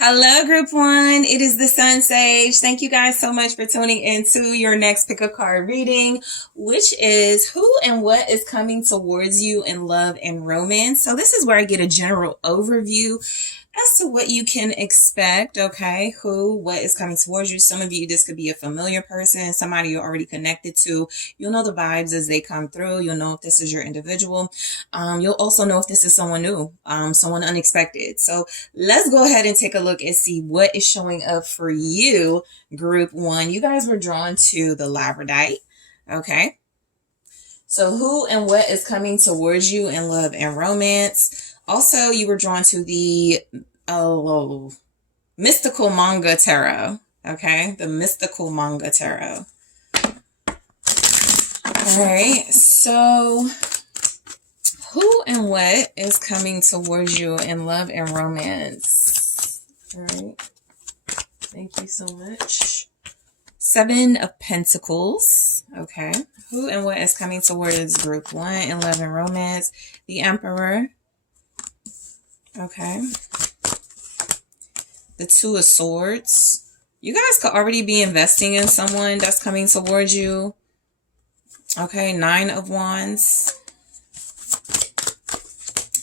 Hello, Group One. It is the SunSage. Thank you guys so much for tuning into your next pick a card reading, which is who and what is coming towards you in love and romance. So this is where I get a general overview as to what you can expect, okay? Who, what is coming towards you. Some of you, this could be a familiar person, somebody you're already connected to. You'll know the vibes as they come through. You'll know if this is your individual. You'll also know if this is someone new, someone unexpected. So let's go ahead and take a look and see what is showing up for you, Group One. You guys were drawn to the Labradorite, okay? So who and what is coming towards you in love and romance. Also, you were drawn to the mystical manga tarot. Okay, the mystical manga tarot. All right, so who and what is coming towards you in love and romance? All right, thank you so much. Seven of Pentacles. Okay, who and what is coming towards Group One in love and romance? The Emperor. Okay. The Two of Swords. You guys could already be investing in someone that's coming towards you. Okay. Nine of Wands.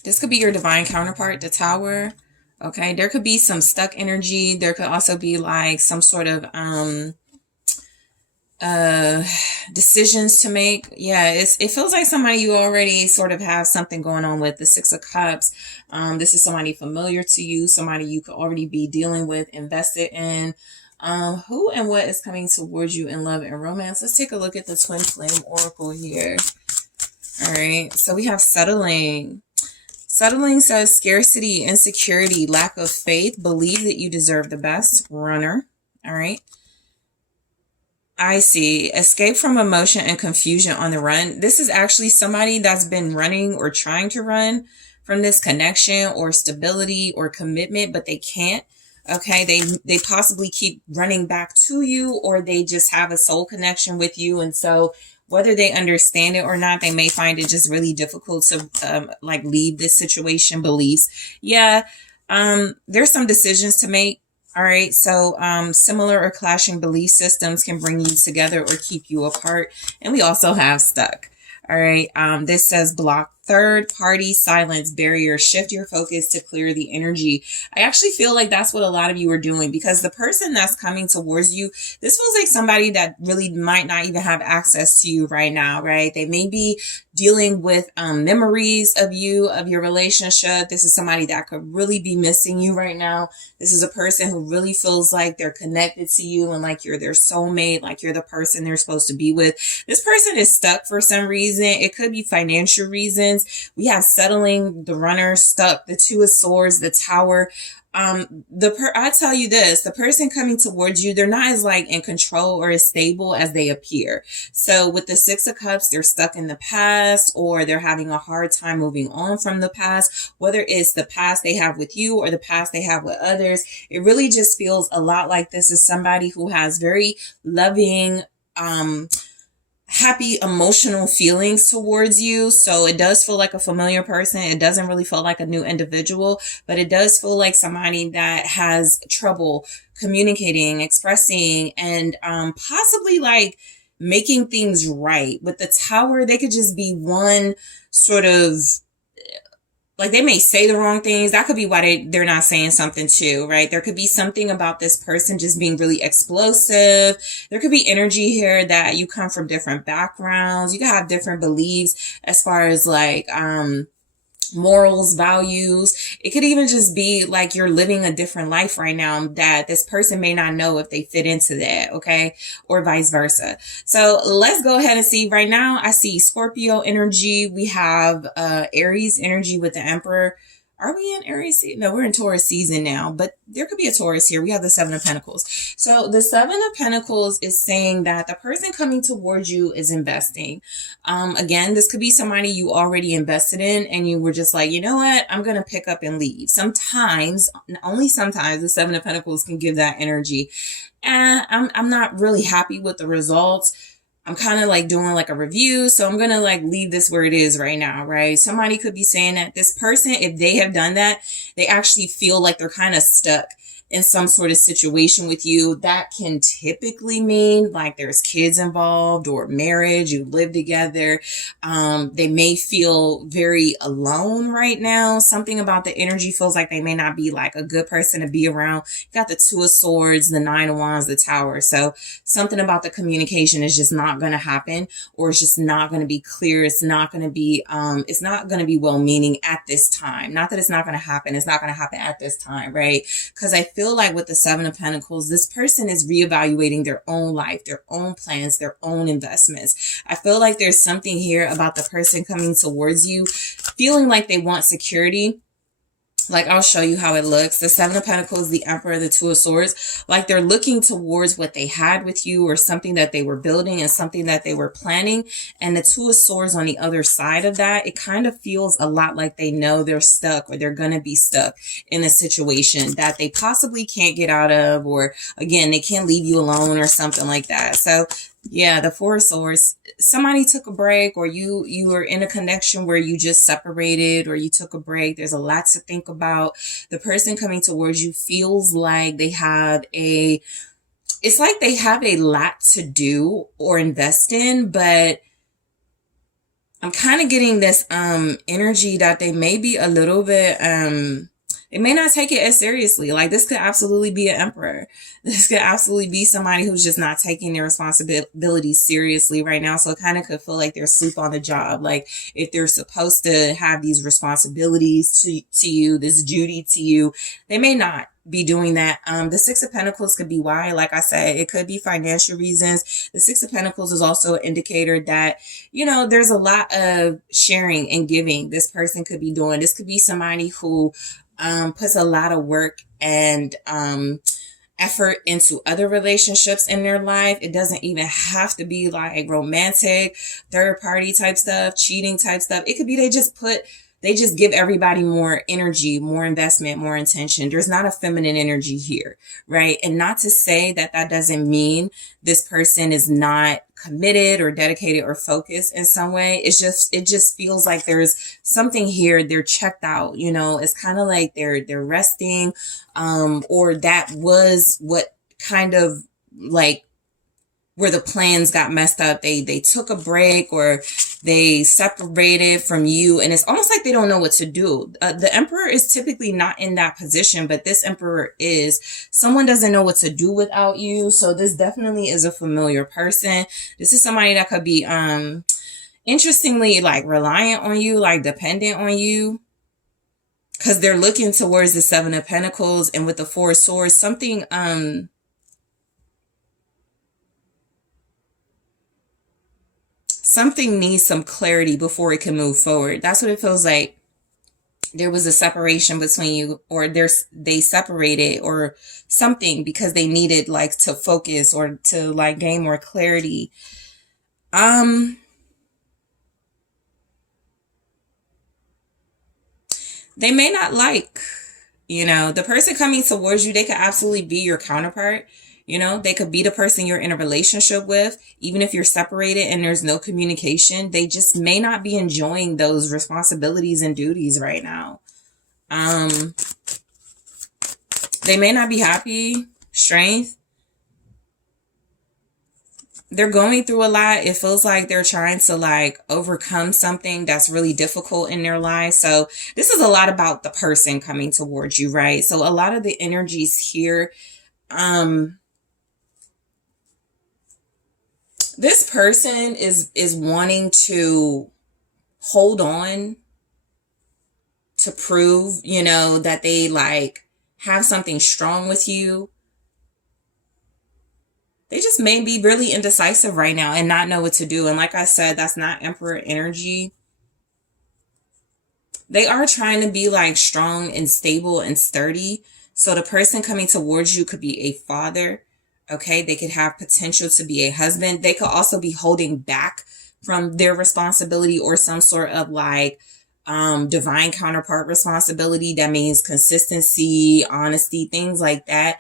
This could be your divine counterpart, the Tower. Okay. There could be some stuck energy. There could also be like some sort of decisions to make. Yeah, it feels like somebody you already sort of have something going on with. The Six of Cups. This is somebody familiar to you, somebody you could already be dealing with, invested in. Who and what is coming towards you in love and romance? Let's take a look at the Twin Flame Oracle here. All right, so we have settling. Settling says scarcity, insecurity, lack of faith, believe that you deserve the best. Runner. All right. I see. Escape from emotion and confusion on the run. This is actually somebody that's been running or trying to run from this connection or stability or commitment, but they can't. Okay. They possibly keep running back to you, or they just have a soul connection with you. And so whether they understand it or not, they may find it just really difficult to like leave this situation, beliefs. Yeah. There's some decisions to make. All right, so similar or clashing belief systems can bring you together or keep you apart. And we also have stuck. All right, this says block, third party, silence, barrier, shift your focus to clear the energy. I actually feel like that's what a lot of you are doing, because the person that's coming towards you, this feels like somebody that really might not even have access to you right now, right? They may be dealing with memories of you, of your relationship. This is somebody that could really be missing you right now. This is a person who really feels like they're connected to you and like you're their soulmate, like you're the person they're supposed to be with. This person is stuck for some reason. It could be financial reasons. We have settling, the Runner, stuck, the Two of Swords, the Tower. I tell you this, the person coming towards you, they're not as like in control or as stable as they appear. So with the Six of Cups, they're stuck in the past, or they're having a hard time moving on from the past, whether it's the past they have with you or the past they have with others. It really just feels a lot like this is somebody who has very loving, happy emotional feelings towards you. So it does feel like a familiar person. It doesn't really feel like a new individual, but it does feel like somebody that has trouble communicating, expressing, and possibly like making things right. With the Tower, they could just be one sort of, like, they may say the wrong things. That could be why they're not saying something too, right? There could be something about this person just being really explosive. There could be energy here that you come from different backgrounds. You could have different beliefs as far as like, morals, values. It could even just be like you're living a different life right now that this person may not know if they fit into that, okay? Or vice versa. So let's go ahead and see. Right now, I see Scorpio energy. We have Aries energy with the Emperor. Are we in Aries season? No, we're in Taurus season now, but there could be a Taurus here. We have the Seven of Pentacles. So the Seven of Pentacles is saying that the person coming towards you is investing. Again, this could be somebody you already invested in and you were just like, you know what? I'm going to pick up and leave. Sometimes, only sometimes, the Seven of Pentacles can give that energy. And I'm not really happy with the results. I'm kind of like doing like a review. So I'm going to like leave this where it is right now, right? Somebody could be saying that this person, if they have done that, they actually feel like they're kind of stuck in some sort of situation with you. That can typically mean like there's kids involved or marriage, you live together. They may feel very alone right now. Something about the energy feels like they may not be like a good person to be around. You got the Two of Swords, the Nine of Wands, the Tower. So something about the communication is just not going to happen, or it's just not going to be clear. It's not going to be well-meaning at this time. Not that it's not going to happen. It's not going to happen at this time, right? Because I feel like with the Seven of Pentacles, this person is reevaluating their own life, their own plans, their own investments. I feel like there's something here about the person coming towards you, feeling like they want security. Like, I'll show you how it looks. The Seven of Pentacles, the Emperor, the Two of Swords, like they're looking towards what they had with you, or something that they were building and something that they were planning. And the Two of Swords on the other side of that, it kind of feels a lot like they know they're stuck, or they're going to be stuck in a situation that they possibly can't get out of, or again, they can't leave you alone or something like that. So yeah, the Four of Swords, somebody took a break, or you were in a connection where you just separated, or you took a break. There's a lot to think about. The person coming towards you feels like it's like they have a lot to do or invest in, but I'm kind of getting this energy that they may be a little bit they may not take it as seriously. Like, this could absolutely be an emperor. This could absolutely be somebody who's just not taking their responsibilities seriously right now. So it kind of could feel like they're asleep on the job. Like, if they're supposed to have these responsibilities to you, this duty to you, they may not be doing that. The Six of Pentacles could be why. Like I said, it could be financial reasons. The Six of Pentacles is also an indicator that, you know, there's a lot of sharing and giving this person could be doing. This could be somebody who puts a lot of work and effort into other relationships in their life. It doesn't even have to be like romantic, third party type stuff, cheating type stuff. It could be they just give everybody more energy, more investment, more intention. There's not a feminine energy here, right? And not to say that that doesn't mean this person is not committed or dedicated or focused in some way. It just feels like there's something here. They're checked out, you know. It's kind of like they're resting, or that was what kind of like where the plans got messed up. They took a break, or they separated from you, and it's almost like they don't know what to do. The Emperor is typically not in that position, but this Emperor is. Someone doesn't know what to do without you. So this definitely is a familiar person. This is somebody that could be, interestingly, like reliant on you, like dependent on you, because they're looking towards the Seven of Pentacles, and with the Four of Swords, something, something needs some clarity before it can move forward. That's what it feels like. There was a separation between you, or they separated or something because they needed like to focus or to like gain more clarity. They may not like, you know, the person coming towards you. They could absolutely be your counterpart. You know, they could be the person you're in a relationship with, even if you're separated and there's no communication. They just may not be enjoying those responsibilities and duties right now. They may not be happy. Strength. They're going through a lot. It feels like they're trying to like overcome something that's really difficult in their life. So this is a lot about the person coming towards you, right? So a lot of the energies here, this person is wanting to hold on to prove, you know, that they like have something strong with you. They just may be really indecisive right now and not know what to do. And like I said, that's not Emperor energy. They are trying to be like strong and stable and sturdy. So the person coming towards you could be a father. Okay, they could have potential to be a husband. They could also be holding back from their responsibility or some sort of like divine counterpart responsibility. That means consistency, honesty, things like that.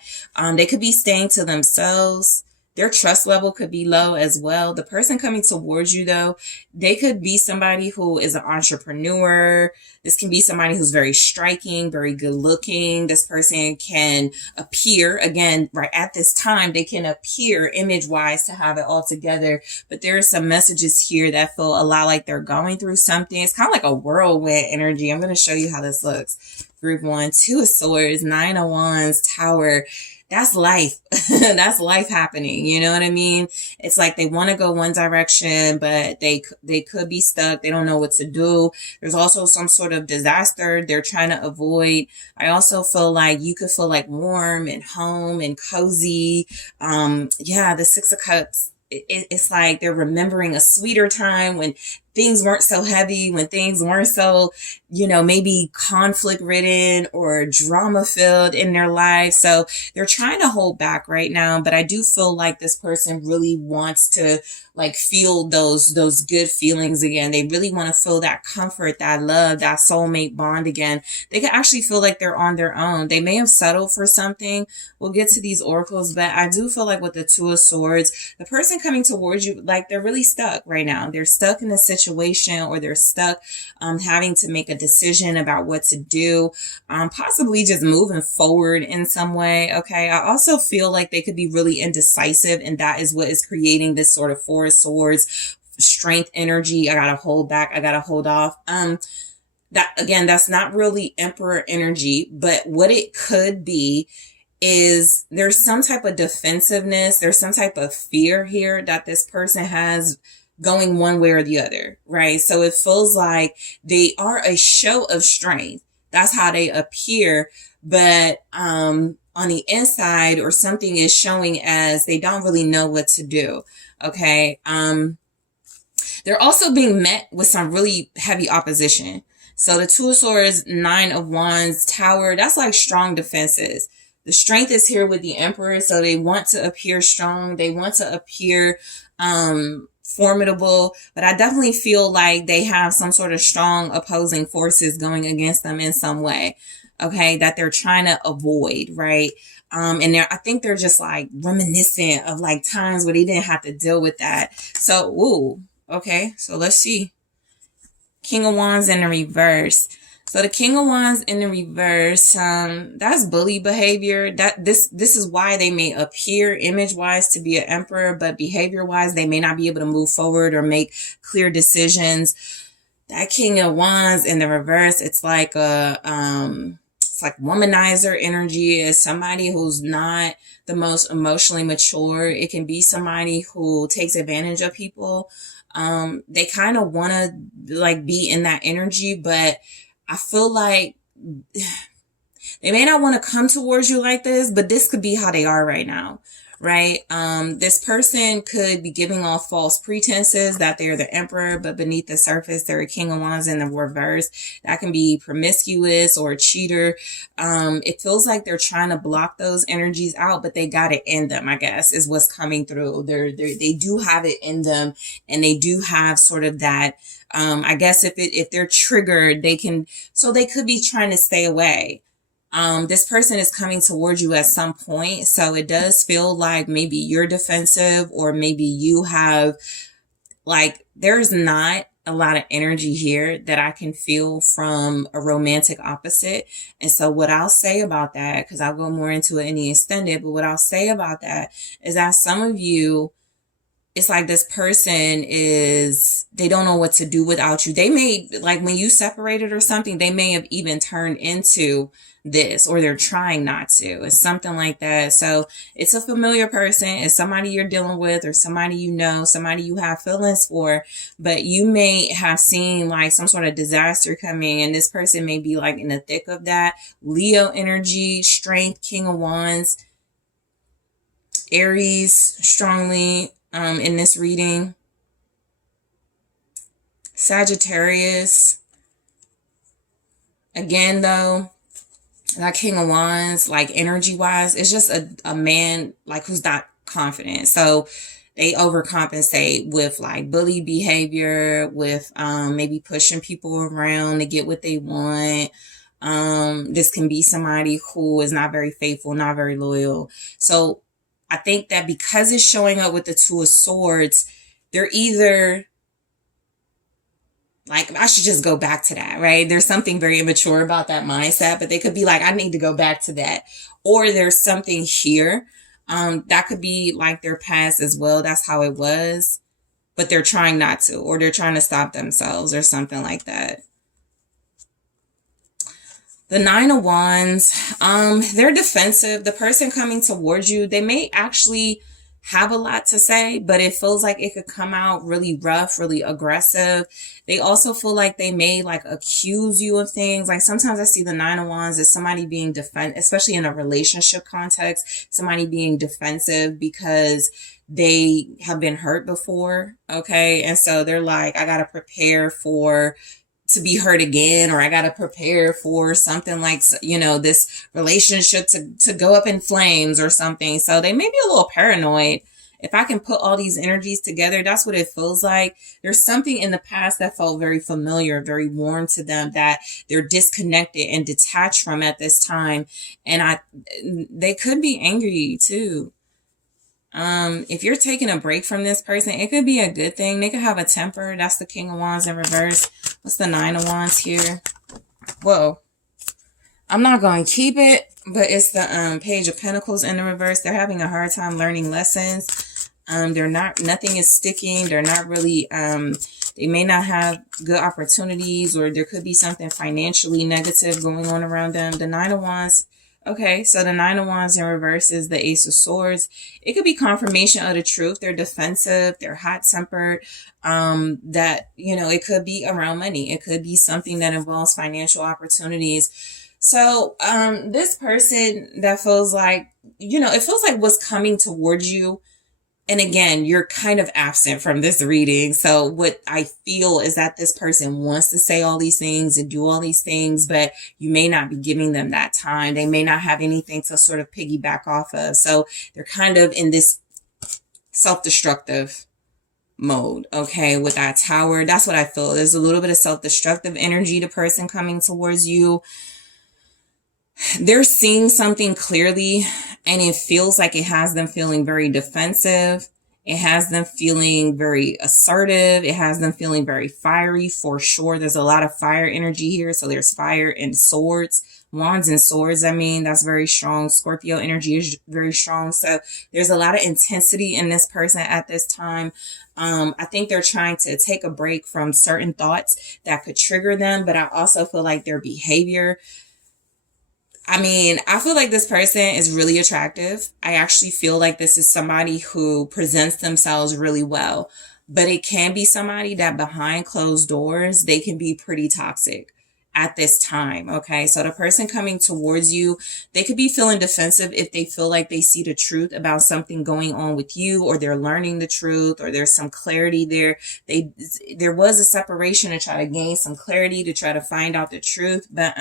They could be staying to themselves. Their trust level could be low as well. The person coming towards you, though, they could be somebody who is an entrepreneur. This can be somebody who's very striking, very good looking. This person can appear, again, right at this time, they can appear image wise to have it all together. But there are some messages here that feel a lot like they're going through something. It's kind of like a whirlwind energy. I'm going to show you how this looks. Group 1, 2 of Swords, 9 of Wands, Tower. That's life. That's life happening. You know what I mean? It's like they want to go one direction, but they could be stuck. They don't know what to do. There's also some sort of disaster they're trying to avoid. I also feel like you could feel like warm and home and cozy. Yeah, the 6 of Cups. It's like they're remembering a sweeter time when things weren't so heavy, when things weren't so, maybe conflict ridden or drama filled in their life. So they're trying to hold back right now, but I do feel like this person really wants to feel those good feelings again. They really want to feel that comfort, that love, that soulmate bond again. They can actually feel like they're on their own. They may have settled for something. We'll get to these oracles, but I do feel like with the 2 of Swords, the person coming towards you, they're really stuck right now. They're stuck in a situation, or they're stuck having to make a decision about what to do, possibly just moving forward in some way. Okay. I also feel like they could be really indecisive, and that is what is creating this sort of 4 of Swords strength energy. I gotta hold back. I gotta hold off. That again, that's not really Emperor energy, but what it could be is there's some type of defensiveness. There's some type of fear here that this person has going one way or the other, right? So it feels like they are a show of strength. That's how they appear. But on the inside, or something is showing as they don't really know what to do. Okay. They're also being met with some really heavy opposition. So the 2 of Swords, 9 of Wands, Tower, that's like strong defenses. The strength is here with the Emperor. So they want to appear strong. They want to appear, formidable, but I definitely feel like they have some sort of strong opposing forces going against them in some way. Okay. That they're trying to avoid. Right. And I think they're just reminiscent of times where they didn't have to deal with that. So, ooh, okay. So let's see. King of Wands in the reverse. So the King of Wands in the reverse, that's bully behavior. This is why they may appear image-wise to be an emperor, but behavior-wise, they may not be able to move forward or make clear decisions. That King of Wands in the reverse, it's like womanizer energy. Is somebody who's not the most emotionally mature. It can be somebody who takes advantage of people. They kind of want to be in that energy, but I feel like they may not want to come towards you like this, but this could be how they are right now, right? This person could be giving off false pretenses that they're the emperor, but beneath the surface, they're a King of Wands in the reverse. That can be promiscuous or a cheater. It feels like they're trying to block those energies out, but they got it in them, I guess, is what's coming through. They do have it in them, and they do have sort of that. I guess if they're triggered, they could be trying to stay away. This person is coming towards you at some point. So it does feel like maybe you're defensive, or maybe you have there's not a lot of energy here that I can feel from a romantic opposite. And so what I'll say about that, because I'll go more into it in the extended, but what I'll say about that is that some of you, it's like this person they don't know what to do without you. They may, when you separated or something, they may have even turned into this, or they're trying not to. It's something like that. So it's a familiar person. It's somebody you're dealing with, or somebody you know, somebody you have feelings for, but you may have seen some sort of disaster coming, and this person may be in the thick of that. Leo energy, strength, King of Wands, Aries, strongly in this reading. Sagittarius. Again, though, that King of Wands, energy wise, it's just a man who's not confident. So they overcompensate with bully behavior, with maybe pushing people around to get what they want. This can be somebody who is not very faithful, not very loyal. So I think that because it's showing up with the Two of Swords, they're either like, I should just go back to that, right? There's something very immature about that mindset, but they could be like, I need to go back to that. Or there's something here. That could be like their past as well. That's how it was, but they're trying not to, or they're trying to stop themselves or something like that. The Nine of Wands, they're defensive. The person coming towards you, they may actually have a lot to say, but it feels like it could come out really rough, really aggressive. They also feel like they may like accuse you of things. Like sometimes I see the Nine of Wands as somebody being especially in a relationship context, somebody being defensive because they have been hurt before. Okay. And so they're like, I got to prepare to be hurt again, or I got to prepare for something like, this relationship to go up in flames or something. So they may be a little paranoid. If I can put all these energies together, that's what it feels like. There's something in the past that felt very familiar, very warm to them, that they're disconnected and detached from at this time. And they could be angry too. If you're taking a break from this person, it could be a good thing. They could have a temper. That's the King of Wands in reverse. What's the Nine of Wands here? Whoa. I'm not going to keep it, but it's the Page of Pentacles in the reverse. They're having a hard time learning lessons. Nothing is sticking. They're not really, they may not have good opportunities, or there could be something financially negative going on around them. The Nine of Wands. Okay, so the Nine of Wands in reverse is the Ace of Swords. It could be confirmation of the truth. They're defensive. They're hot-tempered. It could be around money. It could be something that involves financial opportunities. So this person that feels like, it feels like what's coming towards you. And again, you're kind of absent from this reading. So what I feel is that this person wants to say all these things and do all these things, but you may not be giving them that time. They may not have anything to sort of piggyback off of. So they're kind of in this self-destructive mode. Okay. With that Tower, that's what I feel. There's a little bit of self-destructive energy, the person coming towards you. They're seeing something clearly, and it feels like it has them feeling very defensive. It has them feeling very assertive. It has them feeling very fiery for sure. There's a lot of fire energy here. So there's fire and swords, wands and swords. I mean, that's very strong. Scorpio energy is very strong. So there's a lot of intensity in this person at this time. I think they're trying to take a break from certain thoughts that could trigger them, but I also feel like their behavior, I feel like this person is really attractive. I actually feel like this is somebody who presents themselves really well, but it can be somebody that behind closed doors, they can be pretty toxic at this time. Okay. So the person coming towards you, they could be feeling defensive if they feel like they see the truth about something going on with you, or they're learning the truth, or there's some clarity there. There was a separation to try to gain some clarity, to try to find out the truth. But,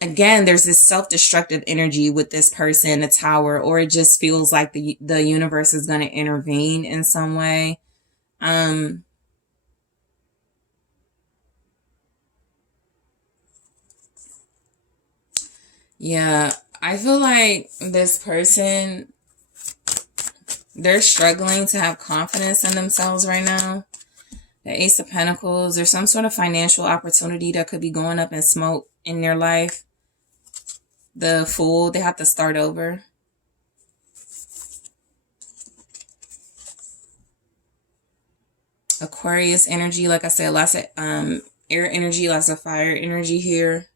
again, there's this self-destructive energy with this person, the Tower, or it just feels like the universe is going to intervene in some way. Yeah, I feel like this person, they're struggling to have confidence in themselves right now. The Ace of Pentacles, there's some sort of financial opportunity that could be going up in smoke in their life. The Fool, they have to start over. Aquarius energy, like I said, lots of air energy, lots of fire energy here.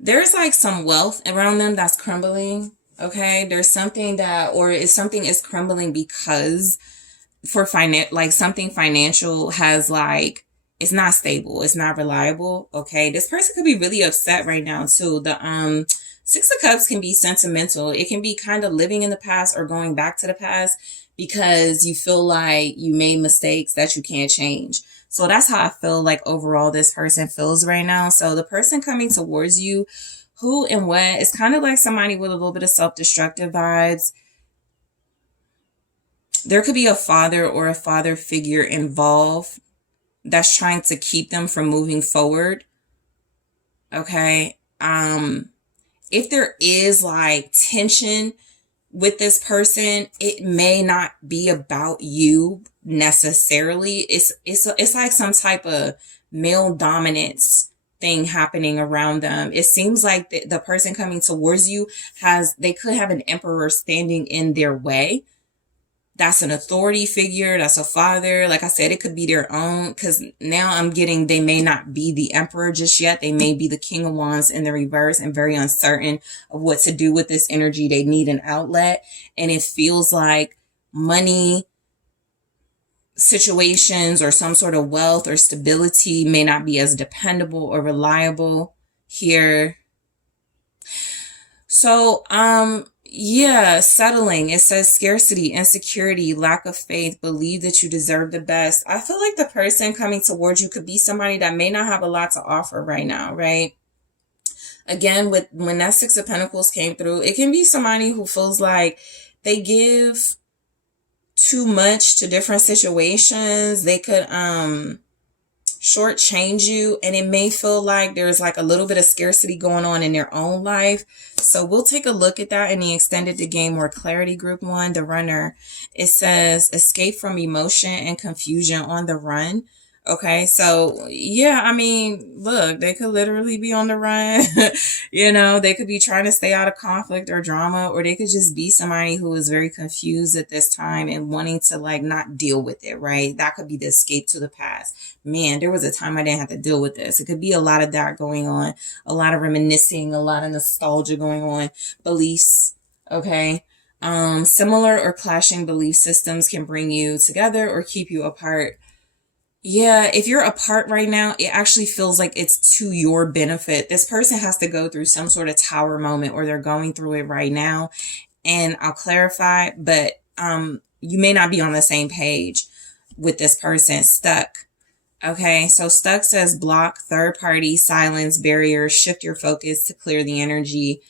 There's like some wealth around them that's crumbling. Okay, there's something that, or is something is crumbling because something financial has like, it's not stable. It's not reliable. Okay. This person could be really upset right now too. The Six of Cups can be sentimental. It can be kind of living in the past or going back to the past because you feel like you made mistakes that you can't change. So that's how I feel like overall this person feels right now. So the person coming towards you, who and what, is kind of like somebody with a little bit of self-destructive vibes. There could be a father or a father figure involved that's trying to keep them from moving forward. Okay. If there is like tension with this person, it may not be about you necessarily. It's like some type of male dominance thing happening around them. It seems like the person coming towards you they could have an emperor standing in their way. That's an authority figure. That's a father. Like I said, it could be their own, because now I'm getting they may not be the emperor just yet. They may be the king of wands in the reverse and very uncertain of what to do with this energy. They need an outlet. And it feels like money situations or some sort of wealth or stability may not be as dependable or reliable here. So, yeah, settling. It says scarcity, insecurity, lack of faith, believe that you deserve the best. I feel like the person coming towards you could be somebody that may not have a lot to offer right now, right? Again, when that Six of Pentacles came through, it can be somebody who feels like they give too much to different situations. They could shortchange you, and it may feel like there's like a little bit of scarcity going on in their own life. So we'll take a look at that in the extended to gain more clarity. Group 1, the runner. It says escape from emotion and confusion on the run. Okay, so yeah, I mean, look, they could literally be on the run. You know, they could be trying to stay out of conflict or drama, or they could just be somebody who is very confused at this time and wanting to like not deal with it, right? That could be the escape to the past. Man, there was a time I didn't have to deal with this. It could be a lot of that going on, a lot of reminiscing, a lot of nostalgia going on, beliefs, okay? Similar or clashing belief systems can bring you together or keep you apart. Yeah, if you're apart right now, it actually feels like it's to your benefit. This person has to go through some sort of tower moment, or they're going through it right now. And I'll clarify, but you may not be on the same page with this person. Stuck. Okay, so stuck says block, third party, silence, barrier, shift your focus to clear the energy.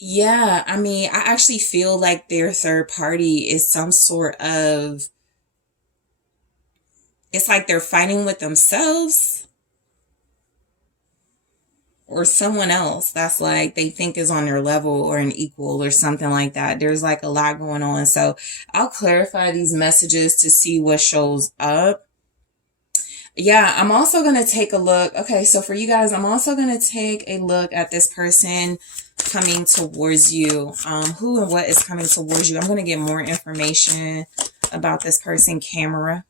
Yeah, I mean, I actually feel like their third party is some sort of, it's like they're fighting with themselves or someone else that's like they think is on their level or an equal or something like that. There's like a lot going on. So I'll clarify these messages to see what shows up. Yeah, I'm also going to take a look. Okay, so for you guys, I'm also going to take a look at this person coming towards you. Who and what is coming towards you. I'm going to get more information about this person, camera.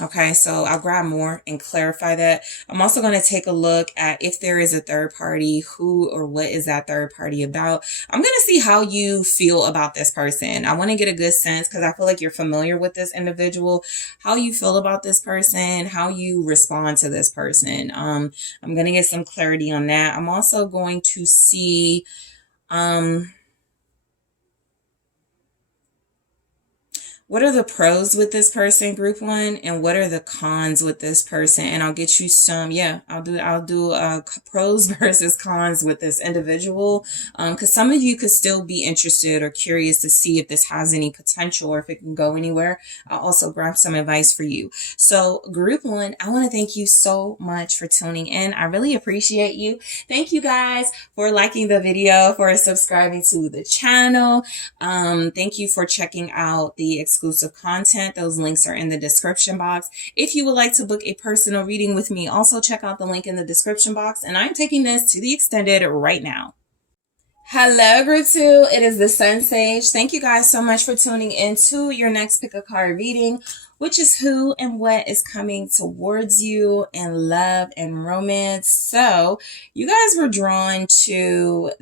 Okay, so I'll grab more and clarify that. I'm also going to take a look at if there is a third party, who or what is that third party about. I'm going to see how you feel about this person. I want to get a good sense because I feel like you're familiar with this individual, how you feel about this person, how you respond to this person. I'm going to get some clarity on that. I'm also going to see, what are the pros with this person, group 1, and what are the cons with this person? And I'll get you some, yeah, I'll do pros versus cons with this individual. Because some of you could still be interested or curious to see if this has any potential or if it can go anywhere. I'll also grab some advice for you. So group 1, I want to thank you so much for tuning in. I really appreciate you. Thank you guys for liking the video, for subscribing to the channel. Thank you for checking out the exclusive content. Those links are in the description box. If you would like to book a personal reading with me, also check out the link in the description box. And I'm taking this to the extended right now. Hello, group 2. It is the SunSage. Thank you guys so much for tuning in to your next pick a card reading, which is who and what is coming towards you in love and romance. So you guys were drawn to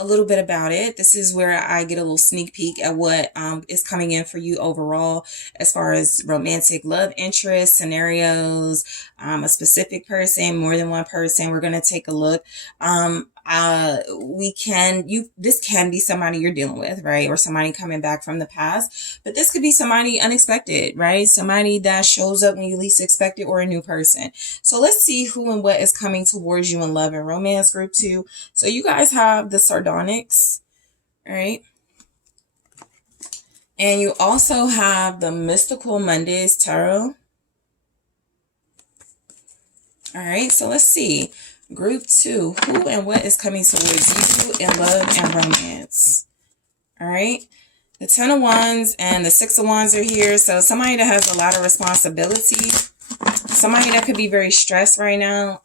a little bit about it. This is where I get a little sneak peek at what is coming in for you overall as far as romantic love interest scenarios, a specific person, more than one person. We're going to take a look. This can be somebody you're dealing with, right? Or somebody coming back from the past, but this could be somebody unexpected, right? Somebody that shows up when you least expect it, or a new person. So let's see who and what is coming towards you in love and romance, group 2. So you guys have the sardonyx, right? And you also have the Mystical Mondays Tarot. All right, so let's see. Group 2, who and what is coming towards you in love and romance? All right. The 10 of Wands and the 6 of Wands are here. So somebody that has a lot of responsibility. Somebody that could be very stressed right now.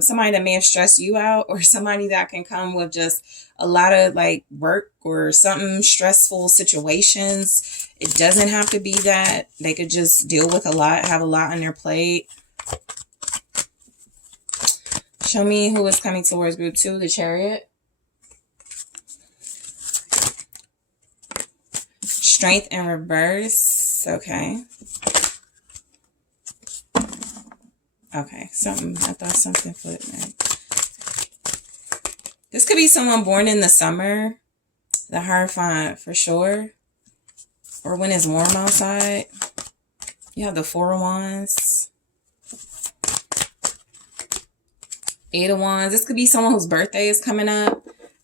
Somebody that may have stressed you out, or somebody that can come with just a lot of like work or something, stressful situations. It doesn't have to be that. They could just deal with a lot, have a lot on their plate. Show me who is coming towards group 2, the Chariot. Strength in reverse. Okay. Okay, something. I thought something flipped, man. This could be someone born in the summer. The Hierophant for sure. Or when it's warm outside. You have the 4 of Wands. 8 of Wands. This could be someone whose birthday is coming up.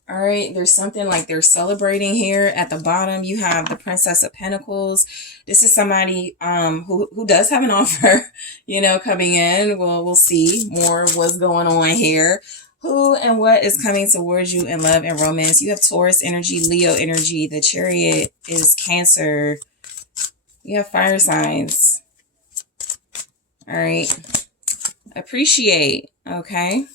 All right, there's something like they're celebrating here. At the bottom, you have the Princess of Pentacles. This is somebody who does have an offer, you know, coming in. Well, we'll see more what's going on here. Who and what is coming towards you in love and romance? You have Taurus energy, Leo energy. The Chariot is Cancer. You have fire signs. All right. Appreciate, okay?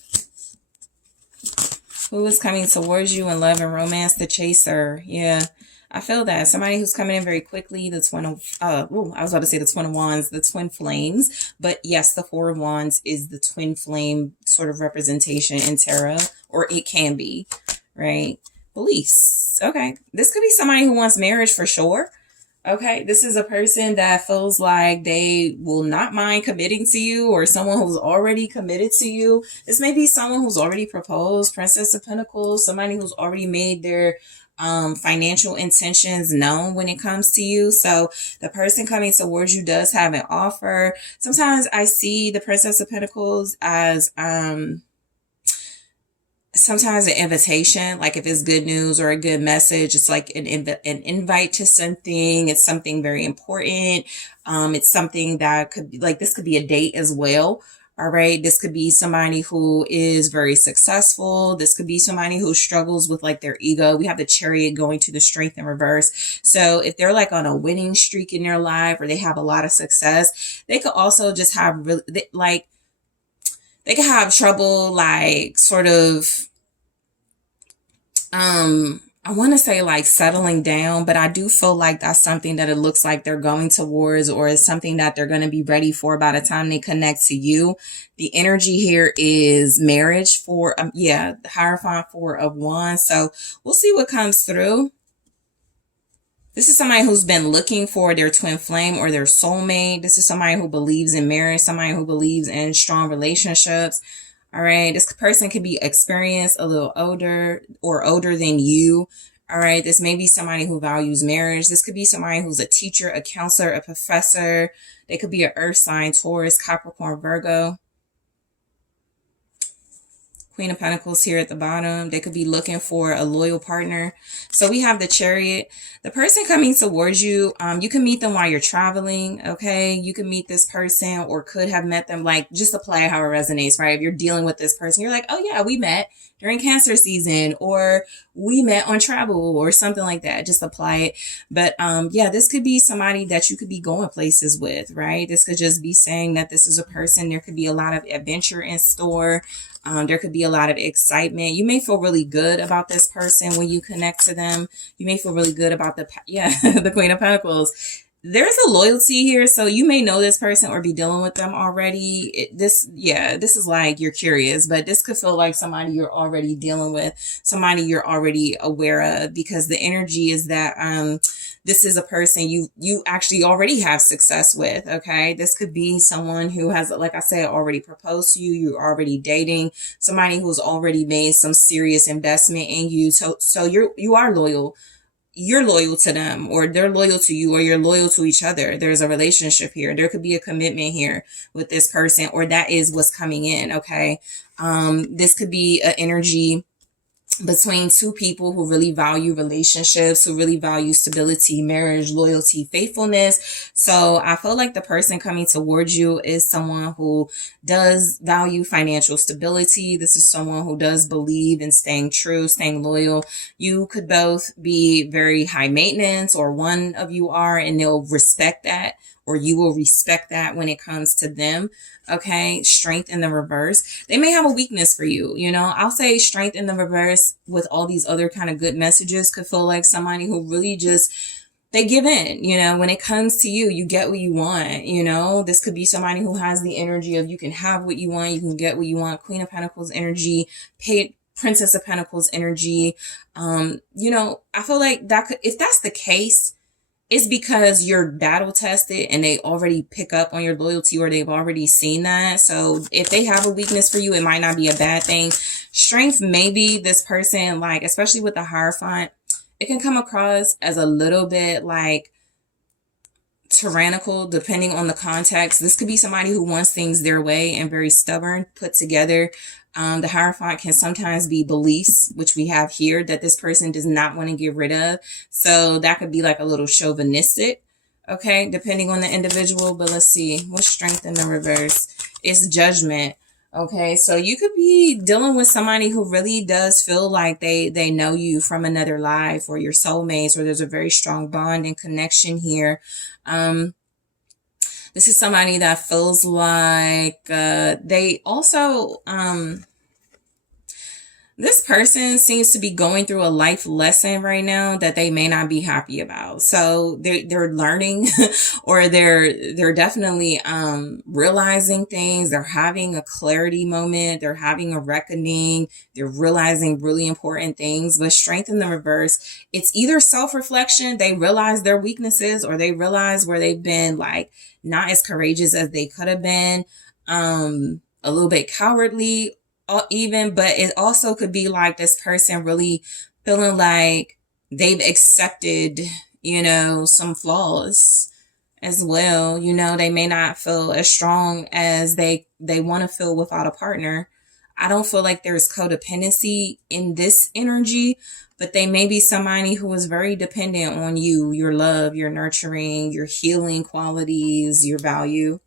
Who is coming towards you in love and romance? The Chaser. Yeah, I feel that. Somebody who's coming in very quickly. The Twin of, I was about to say the Twin of Wands, the Twin Flames. But yes, the 4 of Wands is the Twin Flame sort of representation in tarot. Or it can be, right? Beliefs. Okay. This could be somebody who wants marriage for sure. Okay, this is a person that feels like they will not mind committing to you, or someone who's already committed to you. This may be someone who's already proposed, Princess of Pentacles, somebody who's already made their financial intentions known when it comes to you. So the person coming towards you does have an offer. Sometimes I see the Princess of Pentacles as sometimes an invitation, like if it's good news or a good message, it's like an invite to something. It's something very important. It's something that could be like, this could be a date as well. All right. This could be somebody who is very successful. This could be somebody who struggles with like their ego. We have the Chariot going to the Strength in reverse. So if they're like on a winning streak in their life, or they have a lot of success, they could also just have really they could have trouble, like sort of, I want to say like settling down, but I do feel like that's something that it looks like they're going towards, or is something that they're going to be ready for by the time they connect to you. The energy here is marriage for, the Hierophant 4 of Wands. So we'll see what comes through. This is somebody who's been looking for their twin flame or their soulmate. This is somebody who believes in marriage, somebody who believes in strong relationships. All right. This person could be experienced, a little older, or older than you. All right. This may be somebody who values marriage. This could be somebody who's a teacher, a counselor, a professor. They could be an earth sign, Taurus, Capricorn, Virgo. Queen of Pentacles here at the bottom. They could be looking for a loyal partner. So we have the Chariot. The person coming towards you, you can meet them while you're traveling, okay? You can meet this person, or could have met them, like, just apply how it resonates, right? If you're dealing with this person, you're like, oh yeah, we met during Cancer season, or we met on travel, or something like that. Just apply it. But yeah, this could be somebody that you could be going places with, right? This could just be saying that this is a person. There could be a lot of adventure in store. There could be a lot of excitement. You may feel really good about this person when you connect to them. You may feel really good about the Queen of Pentacles. There's a loyalty here. So you may know this person or be dealing with them already. This is like you're curious, but this could feel like somebody you're already dealing with, somebody you're already aware of, because the energy is that this is a person you actually already have success with, okay? This could be someone who has, like I said, already proposed to you. You're already dating somebody who's already made some serious investment in you. So you are loyal. You're loyal to them, or they're loyal to you, or you're loyal to each other. There's a relationship here. There could be a commitment here with this person, or that is what's coming in, okay? This could be an energy between two people who really value relationships, who really value stability, marriage, loyalty, faithfulness. So I feel like the person coming towards you is someone who does value financial stability. This is someone who does believe in staying true, staying loyal. You could both be very high maintenance, or one of you are, and they'll respect that, or you will respect that when it comes to them. Okay. Strength in the reverse. They may have a weakness for you. You know, I'll say strength in the reverse with all these other kind of good messages could feel like somebody who really just, they give in. You know, when it comes to you, you get what you want. You know, this could be somebody who has the energy of you can have what you want, you can get what you want. Queen of Pentacles energy, Princess of Pentacles energy. You know, I feel like that could, if that's the case, it's because you're battle tested and they already pick up on your loyalty, or they've already seen that. So if they have a weakness for you, it might not be a bad thing. Strength, maybe this person, like, especially with the Hierophant, it can come across as a little bit like tyrannical, depending on the context. This could be somebody who wants things their way and very stubborn, put together. The Hierophant can sometimes be beliefs, which we have here, that this person does not want to get rid of. So that could be like a little chauvinistic, okay, depending on the individual. But let's see, what's strength in the reverse? It's Judgment. Okay, so you could be dealing with somebody who really does feel like they know you from another life, or your soulmates, or there's a very strong bond and connection here. This is somebody that feels like they also, this person seems to be going through a life lesson right now that they may not be happy about. So they're learning, or they're definitely realizing things. They're having a clarity moment. They're having a reckoning. They're realizing really important things. But strength in the reverse, it's either self-reflection, they realize their weaknesses, or they realize where they've been like not as courageous as they could have been, a little bit cowardly, even. But it also could be like this person really feeling like they've accepted, you know, some flaws as well. You know, they may not feel as strong as they want to feel without a partner. I don't feel like there's codependency in this energy, but they may be somebody who is very dependent on you, your love, your nurturing, your healing qualities, your value.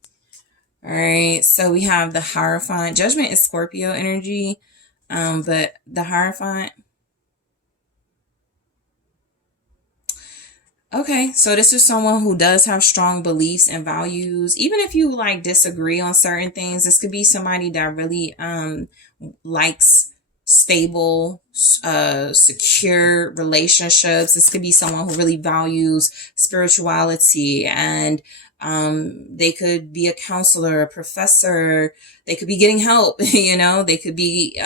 All right, so we have the Hierophant. Judgment is Scorpio energy, but the Hierophant. Okay, so this is someone who does have strong beliefs and values. Even if you like disagree on certain things, this could be somebody that really likes stable, secure relationships. This could be someone who really values spirituality, and they could be a counselor, a professor. They could be getting help, you know, they could be,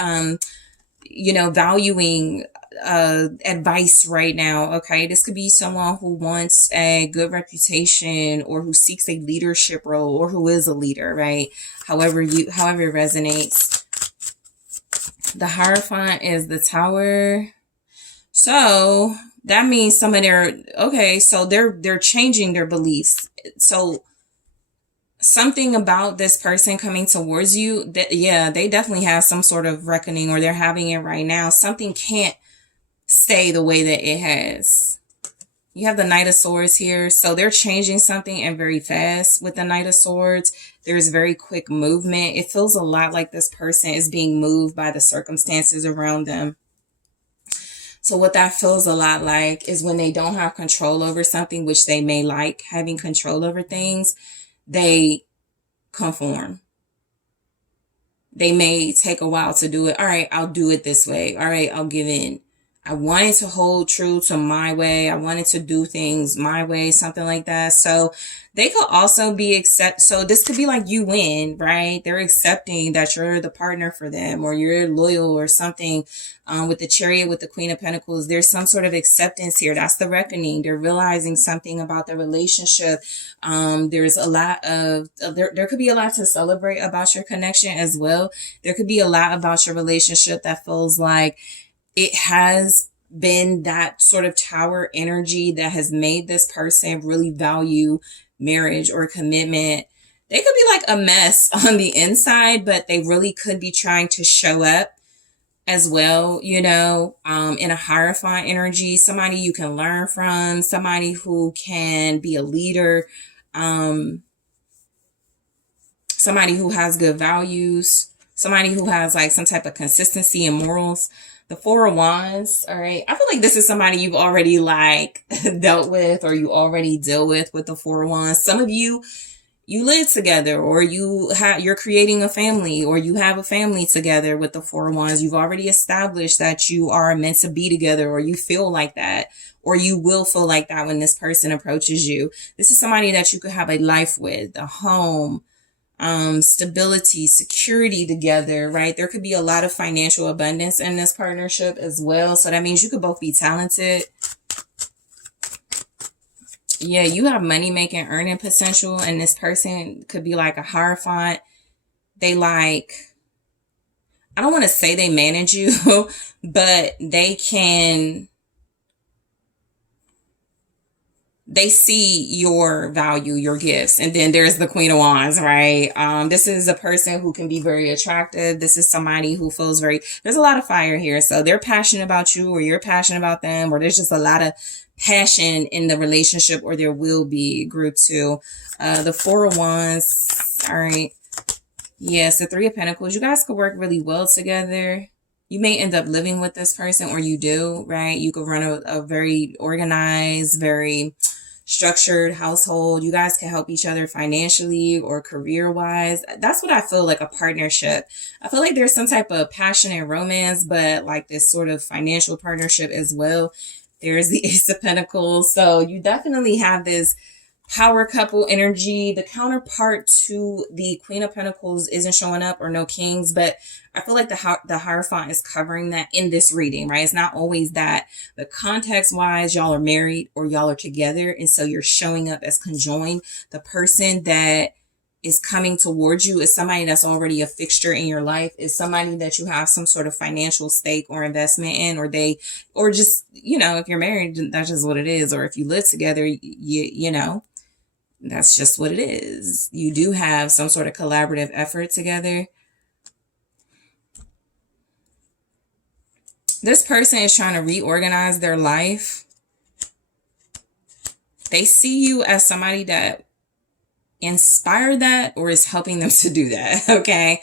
you know, valuing advice right now. Okay, this could be someone who wants a good reputation, or who seeks a leadership role, or who is a leader, right? However it resonates. The Hierophant is the Tower. So that means some of their, okay, so they're changing their beliefs. So something about this person coming towards you, that, yeah, they definitely have some sort of reckoning, or they're having it right now. Something can't stay the way that it has. You have the Knight of Swords here. So they're changing something, and very fast with the Knight of Swords. There's very quick movement. It feels a lot like this person is being moved by the circumstances around them. So what that feels a lot like is when they don't have control over something, which they may like having control over things, they conform. They may take a while to do it. All right, I'll do it this way. All right, I'll give in. I wanted to hold true to my way. I wanted to do things my way, something like that. So they could also be so this could be like you win, right? They're accepting that you're the partner for them, or you're loyal or something. With the Chariot, with the Queen of Pentacles, there's some sort of acceptance here. That's the reckoning. They're realizing something about the relationship. There's a lot of, there could be a lot to celebrate about your connection as well. There could be a lot about your relationship that feels like it has been that sort of tower energy that has made this person really value marriage or commitment. They could be like a mess on the inside, but they really could be trying to show up as well, you know, in a Hierophant energy, somebody you can learn from, somebody who can be a leader, somebody who has good values, somebody who has like some type of consistency and morals. The Four of Wands, all right. I feel like this is somebody you've already like dealt with, or you already deal with the Four of Wands. Some of you live together, or you're creating a family, or you have a family together with the Four of Wands. You've already established that you are meant to be together, or you feel like that, or you will feel like that when this person approaches you. This is somebody that you could have a life with, a home, stability, security together, right? There could be a lot of financial abundance in this partnership as well. So that means you could both be talented. Yeah, you have money making, earning potential, and this person could be like a Hierophant. They like, I don't want to say they manage you, but they see your value, your gifts. And then there's the Queen of Wands, right? This is a person who can be very attractive. This is somebody who feels there's a lot of fire here. So they're passionate about you, or you're passionate about them, or there's just a lot of passion in the relationship, or there will be. Group 2. The Four of Wands. All right. Yes, the Three of Pentacles. You guys could work really well together. You may end up living with this person, or you do, right? You could run a very organized, very structured household. You guys can help each other financially or career-wise. That's what I feel like, a partnership. I feel like there's some type of passion and romance, but like this sort of financial partnership as well. There's the Ace of Pentacles. So you definitely have this power couple energy. The counterpart to the Queen of Pentacles isn't showing up, or no kings, but I feel like the Hierophant is covering that in this reading, right? It's not always that. The context wise, y'all are married or y'all are together, and so you're showing up as conjoined. The person that is coming towards you is somebody that's already a fixture in your life, is somebody that you have some sort of financial stake or investment in, or just, you know, if you're married, that's just what it is. Or if you live together, you know, that's just what it is. You do have some sort of collaborative effort together. This person is trying to reorganize their life. They see you as somebody that inspired that, or is helping them to do that. Okay.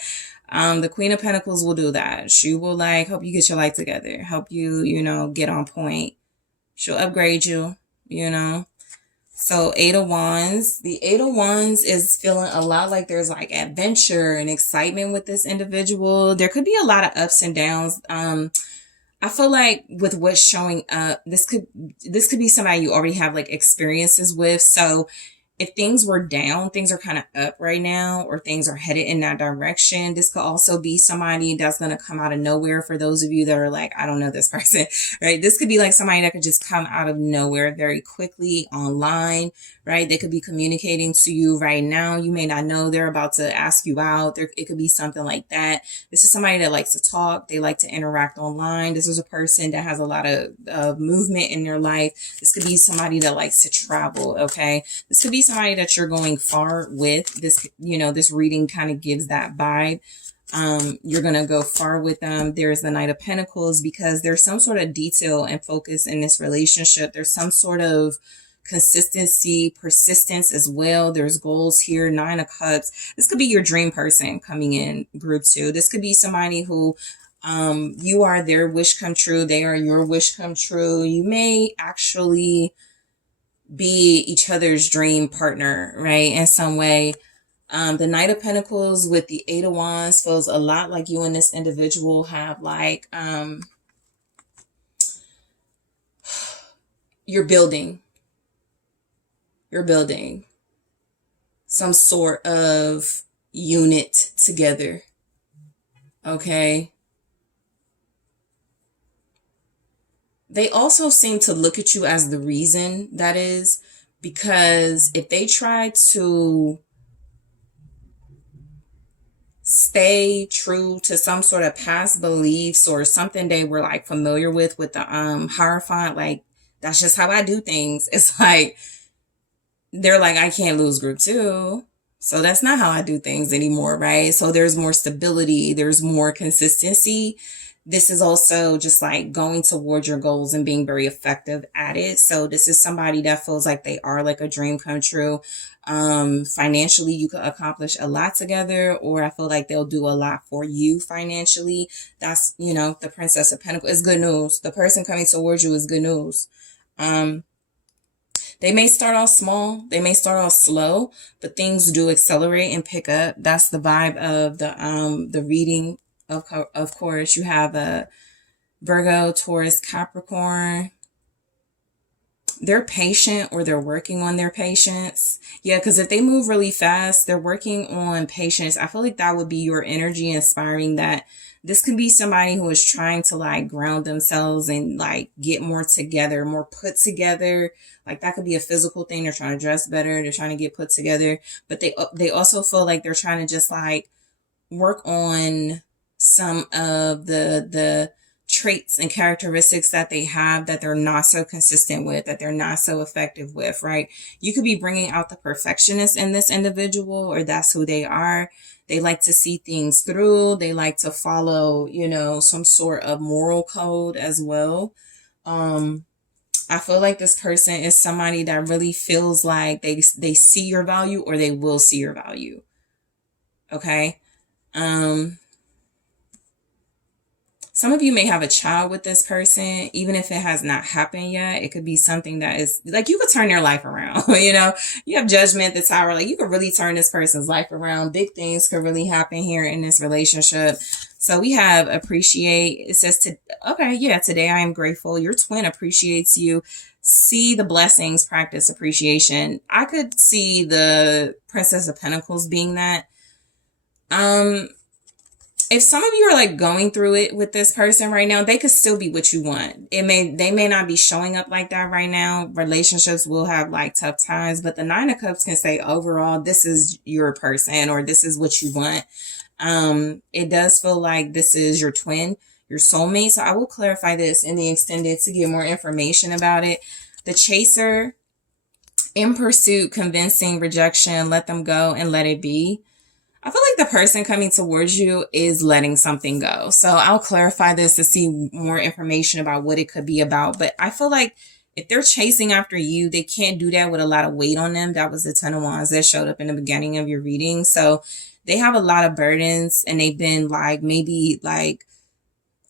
The Queen of Pentacles will do that. She will like help you get your life together, help you, you know, get on point. She'll upgrade you, you know. So Eight of Wands. The Eight of Wands is feeling a lot like there's like adventure and excitement with this individual. There could be a lot of ups and downs. I feel like with what's showing up, this could be somebody you already have like experiences with. So if things were down, things are kind of up right now, or things are headed in that direction. This could also be somebody that's going to come out of nowhere. For those of you that are like, I don't know this person, right? This could be like somebody that could just come out of nowhere very quickly online, right? They could be communicating to you right now. You may not know they're about to ask you out. It could be something like that. This is somebody that likes to talk. They like to interact online. This is a person that has a lot of movement in their life. This could be somebody that likes to travel. Okay. This could be somebody that you're going far with. This, you know, this reading kind of gives that vibe. You're going to go far with them. There's the Knight of Pentacles, because there's some sort of detail and focus in this relationship. There's some sort of consistency, persistence as well. There's goals here. Nine of Cups. This could be your dream person coming in, group 2. This could be somebody who you are their wish come true. They are your wish come true. You may actually be each other's dream partner, right? In some way. The Knight of Pentacles with the Eight of Wands feels a lot like you and this individual have like, you're building some sort of unit together. Okay. They also seem to look at you as the reason, that is, because if they try to stay true to some sort of past beliefs or something they were like familiar with the Hierophant, like, that's just how I do things. It's like, they're like, I can't lose group 2. So that's not how I do things anymore, right? So there's more stability. There's more consistency. this is also just like going towards your goals and being very effective at it. So this is somebody that feels like they are like a dream come true. Financially, you could accomplish a lot together, or I feel like they'll do a lot for you financially. That's, you know, the Princess of Pentacles is good news. The person coming towards you is good news. They may start off small, they may start off slow, but things do accelerate and pick up. That's the vibe of the reading. Of course, you have a Virgo, Taurus, Capricorn. They're patient, or they're working on their patience. Yeah, because if they move really fast, they're working on patience. I feel like that would be your energy inspiring that. This can be somebody who is trying to like ground themselves and like get more together, more put together. Like that could be a physical thing. They're trying to dress better. They're trying to get put together, but they also feel like they're trying to just like work on some of the traits and characteristics that they have that they're not so consistent with, that they're not so effective with, right? You could be bringing out the perfectionist in this individual, or that's who they are. They like to see things through. They like to follow, you know, some sort of moral code as well. I feel like this person is somebody that really feels like they see your value, or they will see your value. Okay. Some of you may have a child with this person, even if it has not happened yet. It could be something that is like, you could turn their life around. You know, you have Judgment, the Tower, like you could really turn this person's life around. Big things could really happen here in this relationship. So we have appreciate. It says okay, yeah, today I am grateful. Your twin appreciates you. See the blessings, practice appreciation. I could see the Princess of Pentacles being that. If some of you are like going through it with this person right now, they could still be what you want. They may not be showing up like that right now. Relationships will have like tough times, but the Nine of Cups can say overall, this is your person, or this is what you want. It does feel like this is your twin, your soulmate. So I will clarify this in the extended to get more information about it. The Chaser, in pursuit, convincing, rejection, let them go and let it be. I feel like the person coming towards you is letting something go. So I'll clarify this to see more information about what it could be about. But I feel like if they're chasing after you, they can't do that with a lot of weight on them. That was the Ten of Wands that showed up in the beginning of your reading. So they have a lot of burdens, and they've been like maybe like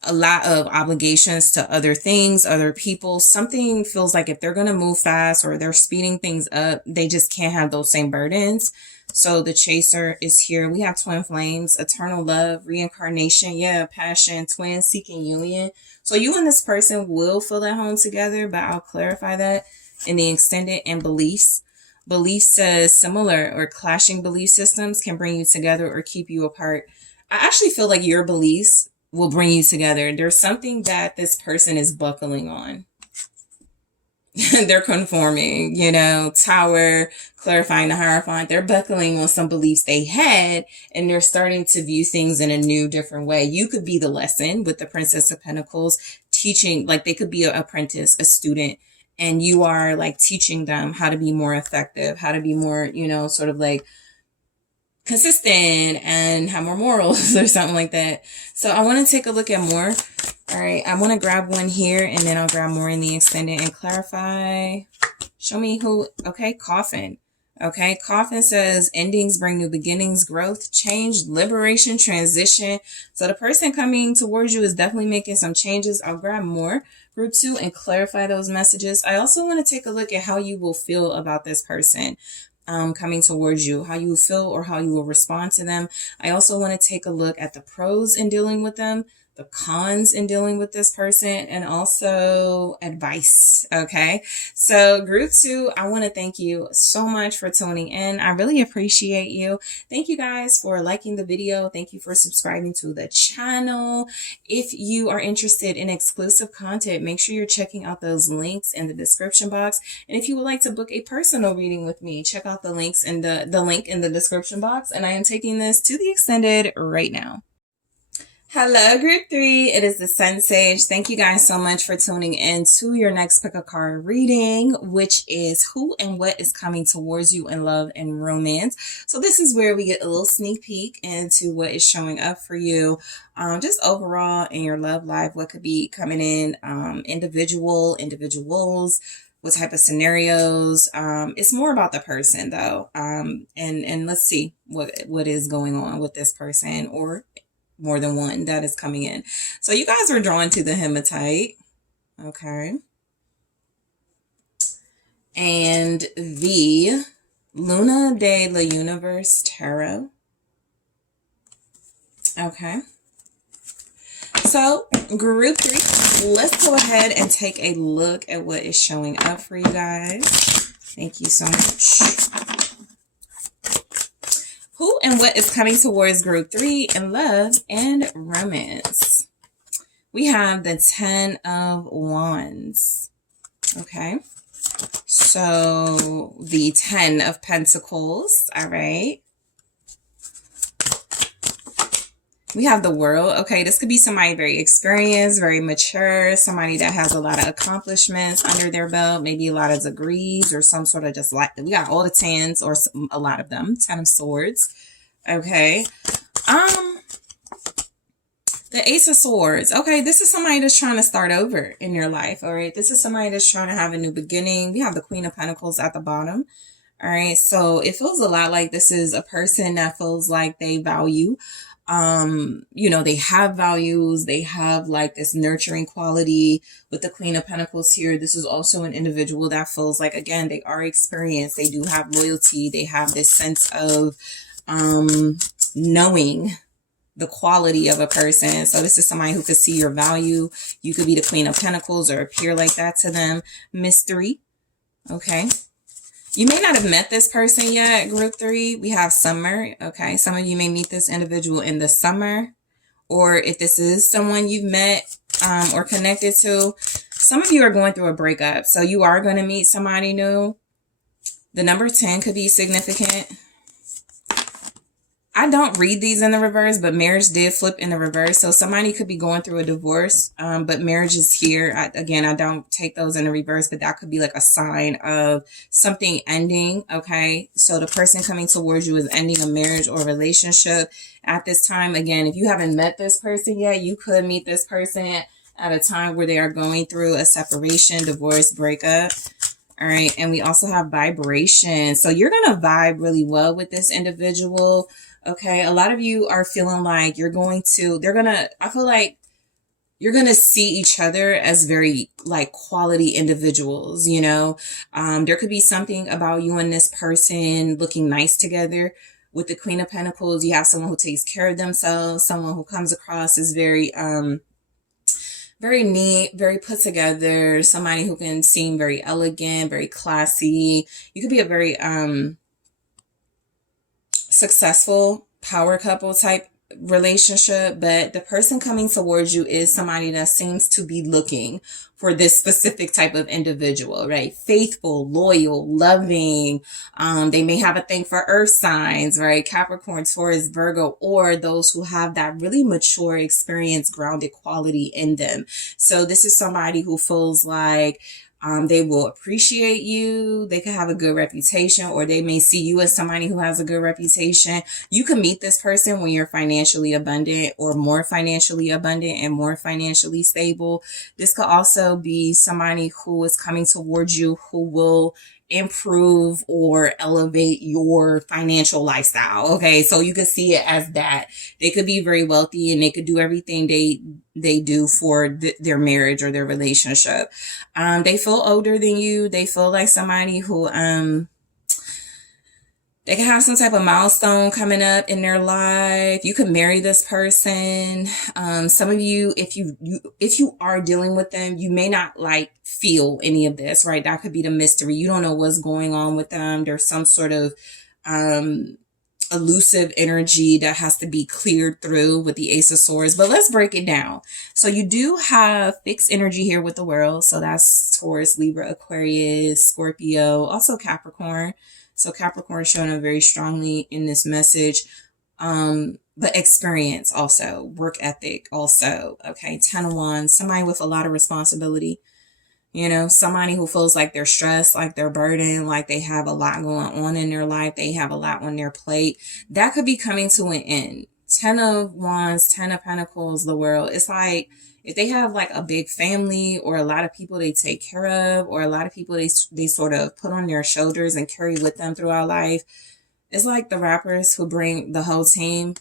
a lot of obligations to other things, other people. Something feels like if they're going to move fast or they're speeding things up, they just can't have those same burdens. So the Chaser is here. We have twin flames, eternal love, reincarnation. Yeah, passion, twin seeking union. So you and this person will feel at home together, but I'll clarify that in the extended. And beliefs. Belief says similar or clashing belief systems can bring you together or keep you apart. I actually feel like your beliefs will bring you together. There's something that this person is buckling on. They're conforming, you know, Tower, clarifying the Hierophant. They're buckling on some beliefs they had, and they're starting to view things in a new, different way. You could be the lesson with the Princess of Pentacles, teaching, like they could be an apprentice, a student, and you are like teaching them how to be more effective, how to be more, you know, sort of like consistent and have more morals or something like that. So I want to take a look at more. All right, I want to grab one here, and then I'll grab more in the extended and clarify. Show me who. Okay, Coffin. Okay, Coffin says endings bring new beginnings, growth, change, liberation, transition. So the person coming towards you is definitely making some changes. I'll grab more, group 2, and clarify those messages. I also want to take a look at how you will feel about this person coming towards you, how you will feel or how you will respond to them. I also want to take a look at the pros in dealing with them, the cons in dealing with this person, and also advice. Okay, so group 2, I want to thank you so much for tuning in. I really appreciate you. Thank you guys for liking the video. Thank you for subscribing to the channel. If you are interested in exclusive content, make sure you're checking out those links in the description box. And if you would like to book a personal reading with me, check out the links in the link in the description box. And I am taking this to the extended right now. Hello, Group 3. It is the SunSage. Thank you guys so much for tuning in to your next pick a card reading, which is who and what is coming towards you in love and romance. So this is where we get a little sneak peek into what is showing up for you, just overall in your love life, what could be coming in, individuals, what type of scenarios. It's more about the person though. And let's see what is going on with this person, or more than one that is coming in. So you guys are drawn to the hematite. Okay. And the Luna de la Universe Tarot. Okay. So group 3, let's go ahead and take a look at what is showing up for you guys. Thank you so much. Who and what is coming towards group 3 in love and romance? We have the 10 of Wands. Okay. So the 10 of Pentacles. All right. We have the World. Okay, this could be somebody very experienced, very mature, somebody that has a lot of accomplishments under their belt, maybe a lot of degrees or some sort of just like, we got all the 10s or a lot of them, 10 of Swords. Okay. The Ace of Swords. Okay, this is somebody that's trying to start over in your life, all right? This is somebody that's trying to have a new beginning. We have the Queen of Pentacles at the bottom, all right? So it feels a lot like this is a person that feels like they value, you know, they have values, they have like this nurturing quality with the Queen of Pentacles here. This is also an individual that feels like, again, they are experienced, they do have loyalty, they have this sense of knowing the quality of a person. So this is somebody who could see your value. You could be the Queen of Pentacles or appear like that to them. Mystery. Okay. You may not have met this person yet, group 3. We have summer. Okay. Some of you may meet this individual in the summer, or if this is someone you've met or connected to, some of you are going through a breakup. So you are going to meet somebody new. The number 10 could be significant. I don't read these in the reverse, but marriage did flip in the reverse. So somebody could be going through a divorce, but marriage is here. Again, I don't take those in the reverse, but that could be like a sign of something ending. Okay. So the person coming towards you is ending a marriage or relationship at this time. Again, if you haven't met this person yet, you could meet this person at a time where they are going through a separation, divorce, breakup. All right. And we also have vibration. So you're going to vibe really well with this individual. Okay. A lot of you are feeling like you're going to, I feel like you're going to see each other as very like quality individuals, you know. There could be something about you and this person looking nice together. With the Queen of Pentacles, you have someone who takes care of themselves, someone who comes across as very neat, very put together, somebody who can seem very elegant, very classy. You could be a very successful power couple type relationship, but the person coming towards you is somebody that seems to be looking for this specific type of individual, right? Faithful, loyal, loving. They may have a thing for earth signs, right? Capricorn, Taurus, Virgo, or those who have that really mature experience, grounded quality in them. So this is somebody who feels like they will appreciate you. They could have a good reputation, or they may see you as somebody who has a good reputation. You can meet this person when you're financially abundant, or more financially abundant and more financially stable. This could also be somebody who is coming towards you who will improve or elevate your financial lifestyle. Okay. So you could see it as that. They could be very wealthy and they could do everything they do for their marriage or their relationship. They feel older than you. They feel like somebody who, they can have some type of milestone coming up in their life. You could marry this person. Some of you, if you are dealing with them, you may not like feel any of this, right? That could be the mystery. You don't know what's going on with them. There's some sort of elusive energy that has to be cleared through with the Ace of Swords. But let's break it down. So you do have fixed energy here with the World. So that's Taurus, Libra, Aquarius, Scorpio, also Capricorn. So Capricorn showing up very strongly in this message. But experience also, work ethic also. Okay, 10 of Wands, somebody with a lot of responsibility. You know, somebody who feels like they're stressed, like they're burdened, like they have a lot going on in their life. They have a lot on their plate. That could be coming to an end. 10 of Wands, 10 of Pentacles, the World. It's like if they have like a big family or a lot of people they take care of or a lot of people they sort of put on their shoulders and carry with them throughout life. It's like the rappers who bring the whole team,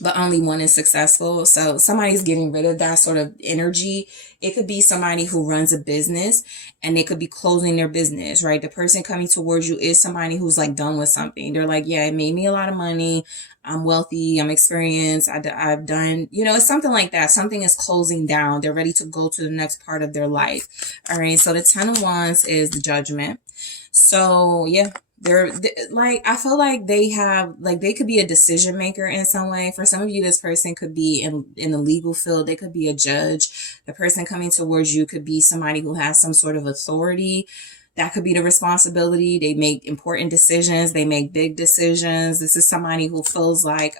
but only one is successful. So somebody's getting rid of that sort of energy. It could be somebody who runs a business and they could be closing their business, right? The person coming towards you is somebody who's like done with something. They're like, yeah, it made me a lot of money. I'm wealthy. I'm experienced. I've done, you know, it's something like that. Something is closing down. They're ready to go to the next part of their life. All right. So the 10 of Wands is the Judgment. So yeah, they're like, I feel like they have, like, they could be a decision maker in some way. For some of you, this person could be in the legal field. They could be a judge. The person coming towards you could be somebody who has some sort of authority. That could be the responsibility. They make important decisions. They make big decisions. This is somebody who feels like,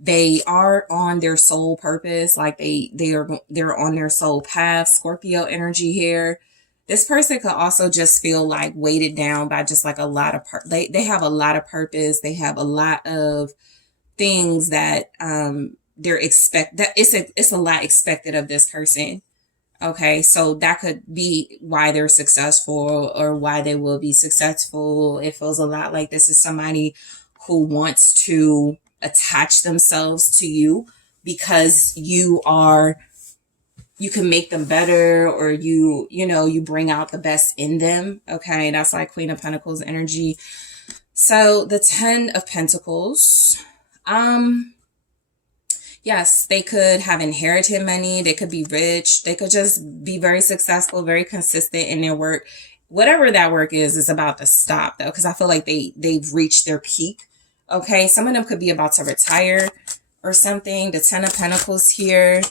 they are on their soul purpose. Like they're on their soul path. Scorpio energy here. This person could also just feel like weighted down by just like a lot of, they have a lot of purpose. They have a lot of things that, that it's a lot expected of this person. Okay. So that could be why they're successful or why they will be successful. It feels a lot like this is somebody who wants to attach themselves to you because you can make them better, or you bring out the best in them. Okay. That's like Queen of Pentacles energy. So the 10 of Pentacles, yes, they could have inherited money. They could be rich. They could just be very successful, very consistent in their work. Whatever that work is about to stop though, because I feel like they've reached their peak. Okay. Some of them could be about to retire or something. The 10 of Pentacles here.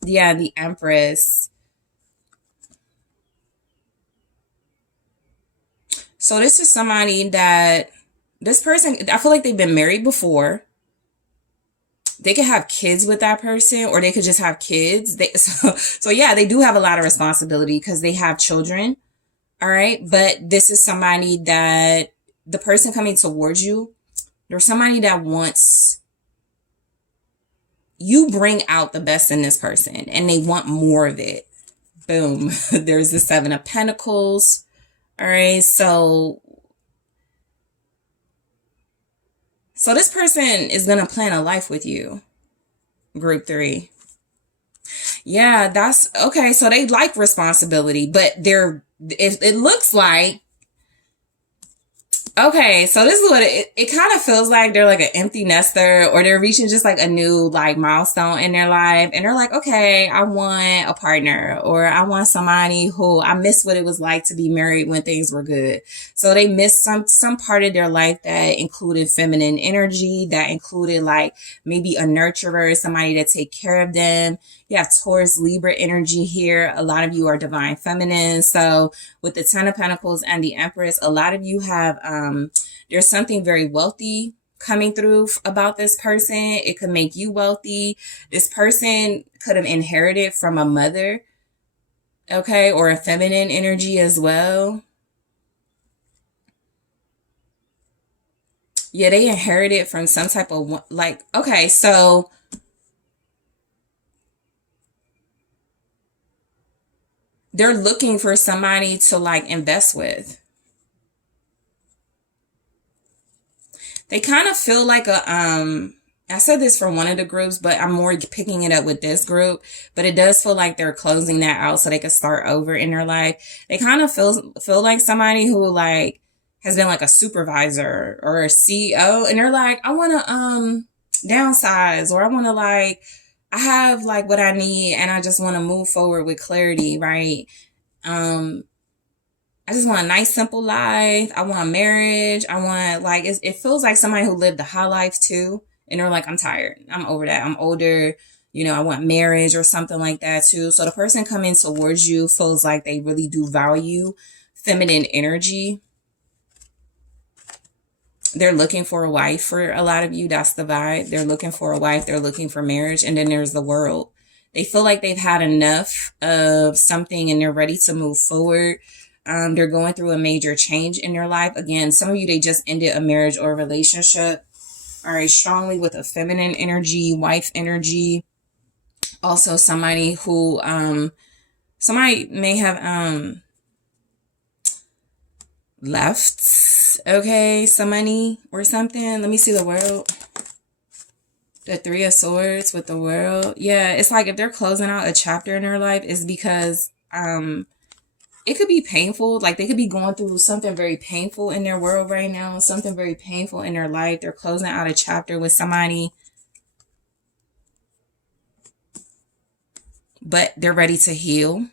The Empress. So this is somebody that this person, I feel like they've been married before. They could have kids with that person, or they could just have kids. So yeah, they do have a lot of responsibility because they have children. All right. But this is somebody that the person coming towards you, there's somebody that wants, you bring out the best in this person and they want more of it. Boom. There's the 7 of Pentacles. All right. So this person is going to plan a life with you. Group 3. Yeah, that's okay. So they like responsibility, but it looks like, okay, so this is what it kind of feels like. They're like an empty nester, or they're reaching just like a new like milestone in their life. And they're like, okay, I want a partner, or I want somebody who, I miss what it was like to be married when things were good. So they miss some part of their life that included feminine energy, that included like maybe a nurturer, somebody to take care of them. Yeah, Taurus, Libra energy here. A lot of you are divine feminine. So with the 10 of Pentacles and the Empress, a lot of you have, there's something very wealthy coming through about this person. It could make you wealthy. This person could have inherited from a mother, okay, or a feminine energy as well. Yeah, they inherited from some type of like, okay, so they're looking for somebody to like invest with. They kind of feel like I said this for one of the groups, but I'm more picking it up with this group, but it does feel like they're closing that out so they can start over in their life. They kind of feel like somebody who like has been like a supervisor or a CEO, and they're like, I want to downsize, or I want to like, I have like what I need and I just want to move forward with clarity, right? I just want a nice, simple life. I want marriage. I want like, it feels like somebody who lived a high life too. And they're like, I'm tired. I'm over that. I'm older. I want marriage or something like that too. So the person coming towards you feels like they really do value feminine energy. They're looking for a wife for a lot of you. That's the vibe. They're looking for a wife. They're looking for marriage. And then there's the world. They feel like they've had enough of something and they're ready to move forward. They're going through a major change in their life. Again, some of you, they just ended a marriage or a relationship. All right, strongly with a feminine energy, wife energy. Also somebody who, somebody may have left, okay, some money or something. Let me see the world. The Three of Swords with the world. Yeah, it's like if they're closing out a chapter in their life, it's because it could be painful. Like they could be going through something very painful in their world right now, something very painful in their life. They're closing out a chapter with somebody, but they're ready to heal.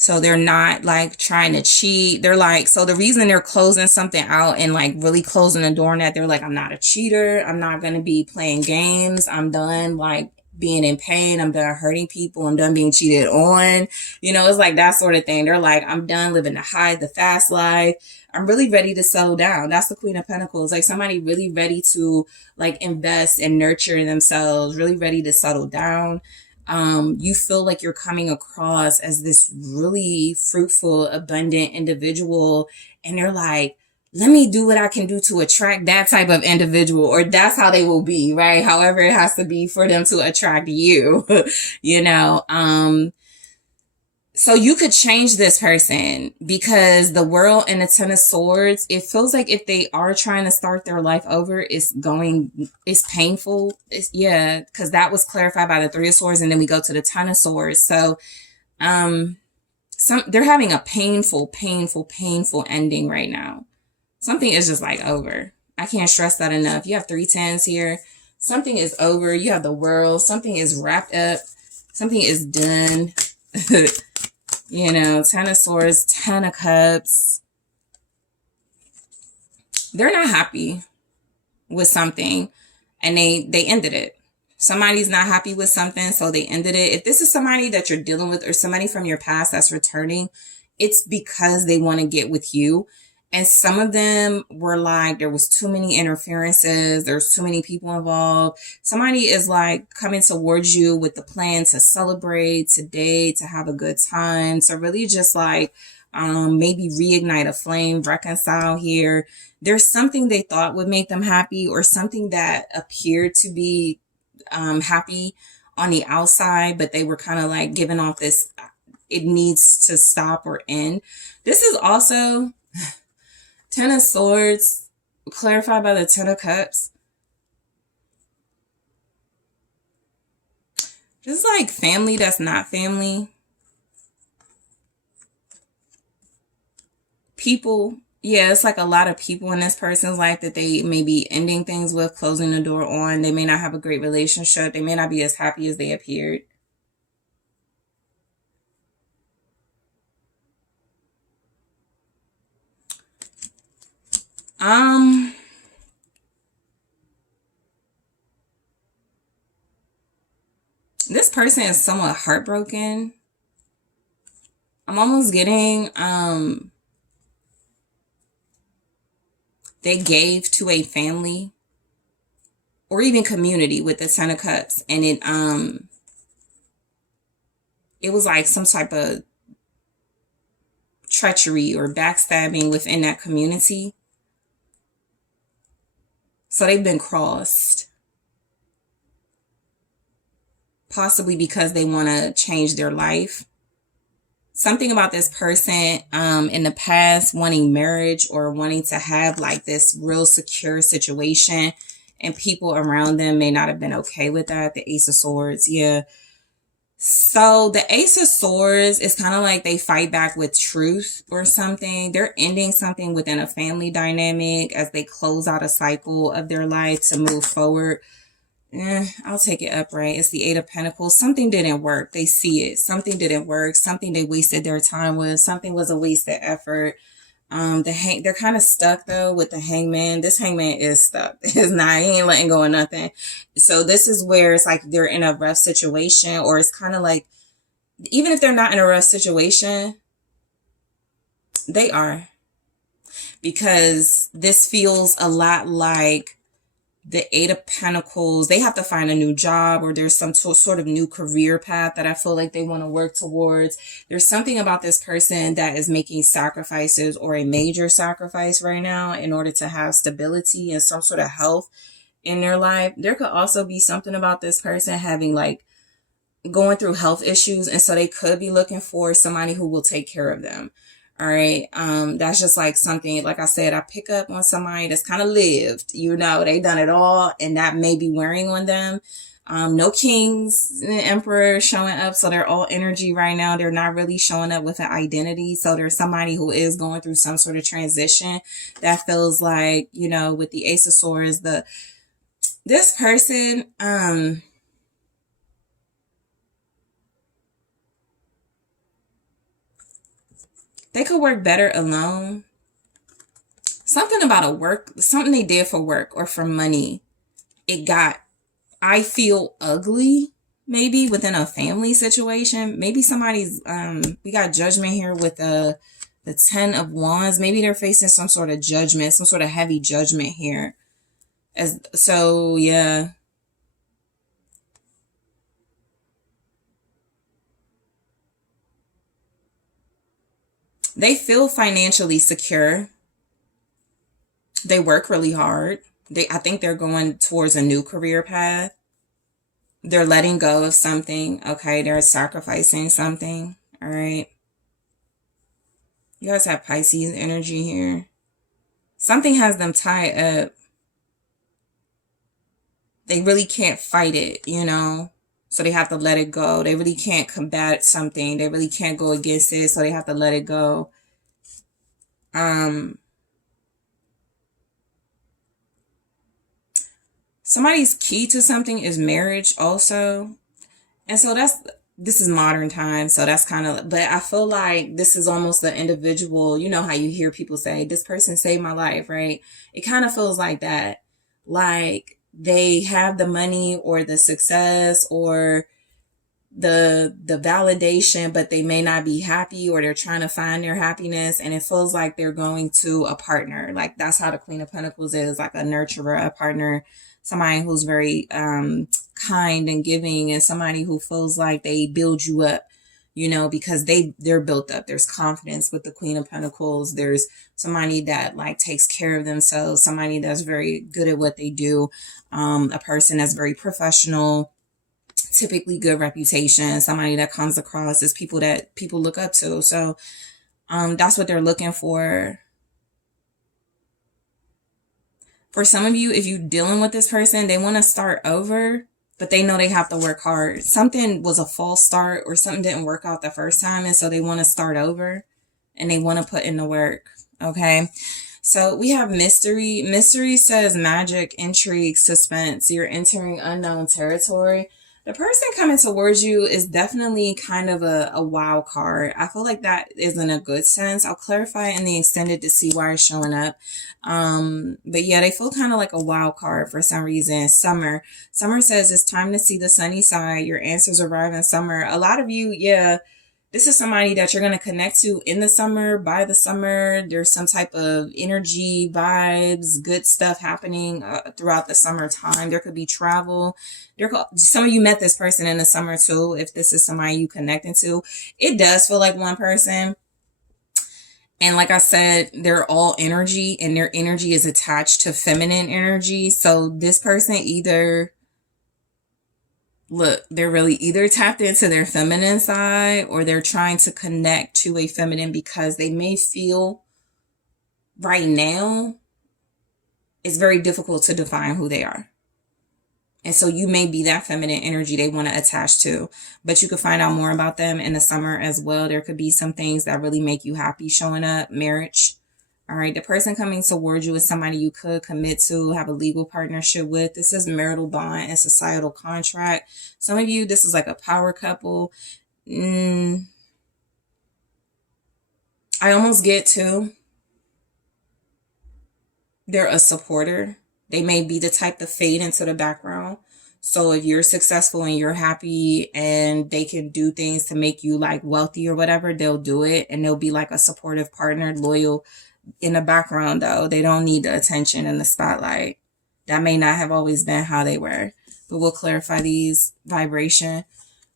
So they're not like trying to cheat. They're like, so the reason they're closing something out and like really closing the door on that, they're like, I'm not a cheater. I'm not going to be playing games. I'm done like being in pain. I'm done hurting people. I'm done being cheated on. You know, it's like that sort of thing. They're like, I'm done living the fast life. I'm really ready to settle down. That's the Queen of Pentacles. Like somebody really ready to like invest and nurture themselves, really ready to settle down. You feel like you're coming across as this really fruitful, abundant individual. And they're like, let me do what I can do to attract that type of individual, or that's how they will be, right? However it has to be for them to attract you, you know? So you could change this person because the world and the Ten of Swords, it feels like if they are trying to start their life over, it's painful. Yeah, because that was clarified by the Three of Swords, and then we go to the Ten of Swords. So they're having a painful ending right now. Something is just like over. I can't stress that enough. You have 3 tens here. Something is over. You have the world. Something is wrapped up. Something is done. You know, Ten of Swords, Ten of Cups. They're not happy with something and they ended it. Somebody's not happy with something, so they ended it. If this is somebody that you're dealing with or somebody from your past that's returning, it's because they want to get with you. And some of them were like, there was too many interferences. There's too many people involved. Somebody is like coming towards you with the plan to celebrate, to date, to have a good time, to really just like maybe reignite a flame, reconcile here. There's something they thought would make them happy or something that appeared to be happy on the outside, but they were kind of like giving off this, it needs to stop or end. This is also Ten of Swords, clarified by the Ten of Cups. This is like family that's not family. People, yeah, it's like a lot of people in this person's life that they may be ending things with, closing the door on. They may not have a great relationship. They may not be as happy as they appeared. This person is somewhat heartbroken. I'm almost getting, they gave to a family or even community with the Ten of Cups. And it was like some type of treachery or backstabbing within that community. So they've been crossed. Possibly because they want to change their life. Something about this person in the past wanting marriage or wanting to have like this real secure situation, and people around them may not have been okay with that. The Ace of Swords, yeah. So the Ace of Swords is kind of like they fight back with truth or something. They're ending something within a family dynamic as they close out a cycle of their life to move forward. I'll take it upright. It's the Eight of Pentacles. Something didn't work. They see it. Something didn't work. Something they wasted their time with. Something was a wasted effort. They're kind of stuck though with the Hangman. This Hangman is stuck. It's not, he ain't letting go of nothing. So this is where it's like they're in a rough situation, or it's kind of like, even if they're not in a rough situation, they are. because this feels a lot like the Eight of Pentacles. They have to find a new job, or there's some sort of new career path that I feel like they want to work towards. There's something about this person that is making sacrifices, or a major sacrifice right now, in order to have stability and some sort of health in their life. There could also be something about this person having like going through health issues, and so they could be looking for somebody who will take care of them. All right. That's just like something, like I said, I pick up on somebody that's kind of lived, you know, they done it all, and that may be wearing on them. No kings, emperor showing up. So they're all energy right now. They're not really showing up with an identity. So there's somebody who is going through some sort of transition that feels like, you know, with the Ace of Swords, this person, they could work better alone. Something about something they did for work or for money, it got, I feel, ugly, maybe within a family situation. Maybe somebody's, we got judgment here with the 10 of Wands. Maybe they're facing some sort of judgment, some sort of heavy judgment here. So, yeah. They feel financially secure. They work really hard. I think they're going towards a new career path. They're letting go of something. Okay, they're sacrificing something. All right. You guys have Pisces energy here. Something has them tied up. They really can't fight it, you know? So they have to let it go. They really can't combat something. They really can't go against it. So they have to let it go. Somebody's key to something is marriage also. And so this is modern times. So that's kind of, but I feel like this is almost the individual, you know how you hear people say, this person saved my life, right? It kind of feels like that. Like, they have the money or the success or the validation, but they may not be happy, or they're trying to find their happiness, and it feels like they're going to a partner. Like, that's how the Queen of Pentacles is, like a nurturer, a partner, somebody who's very kind and giving, and somebody who feels like they build you up, you know, because they're built up. There's confidence with the Queen of Pentacles. There's somebody that like takes care of themselves, somebody that's very good at what they do, a person that's very professional, typically good reputation, somebody that comes across as people that people look up to. So that's what they're looking for. For some of you, if you're dealing with this person, they want to start over, but they know they have to work hard. Something was a false start, or something didn't work out the first time, and so they want to start over, and they want to put in the work. Okay. So we have mystery. Mystery says magic, intrigue, suspense. You're entering unknown territory. The person coming towards you is definitely kind of a wild card. I feel like that is in a good sense. I'll clarify in the extended to see why it's showing up. But yeah, they feel kind of like a wild card for some reason. Summer says it's time to see the sunny side. Your answers arrive in summer. A lot of you, yeah, this is somebody that you're going to connect to in the summer, by the summer. There's some type of energy, vibes, good stuff happening throughout the summertime. There could be travel. Some of you met this person in the summer too, if this is somebody you connecting to. It does feel like one person. And like I said, they're all energy, and their energy is attached to feminine energy. So this person they're really either tapped into their feminine side, or they're trying to connect to a feminine, because they may feel right now it's very difficult to define who they are. And so you may be that feminine energy they want to attach to, but you could find out more about them in the summer as well. There could be some things that really make you happy showing up. Marriage. All right. The person coming towards you is somebody you could commit to, have a legal partnership with. This is marital bond and societal contract. Some of you, this is like a power couple. I almost get to, they're a supporter. They may be the type to fade into the background. So if you're successful and you're happy and they can do things to make you like wealthy or whatever, they'll do it, and they'll be like a supportive partner, loyal, in the background though. They don't need the attention and the spotlight. That may not have always been how they were, but we'll clarify these. Vibration.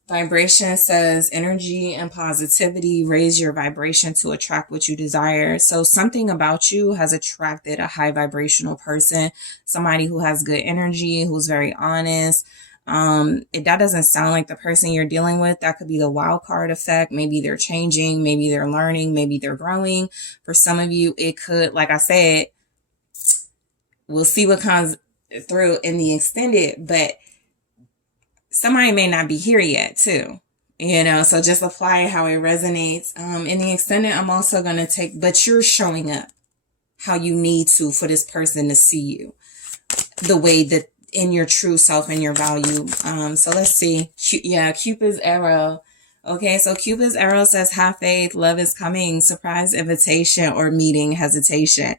Vibration says energy and positivity. Raise your vibration to attract what you desire. So something about you has attracted a high vibrational person, somebody who has good energy, who's very honest. If that doesn't sound like the person you're dealing with, that could be the wild card effect. Maybe they're changing, maybe they're learning, maybe they're growing. For some of you, it could, like I said, we'll see what comes through in the extended, but somebody may not be here yet too, so just apply how it resonates. In the extended, I'm also going to take, but you're showing up how you need to for this person to see you the way that in your true self and your value. So let's see. Cupid's arrow. Okay, so Cupid's arrow says, have faith, love is coming, surprise invitation or meeting hesitation.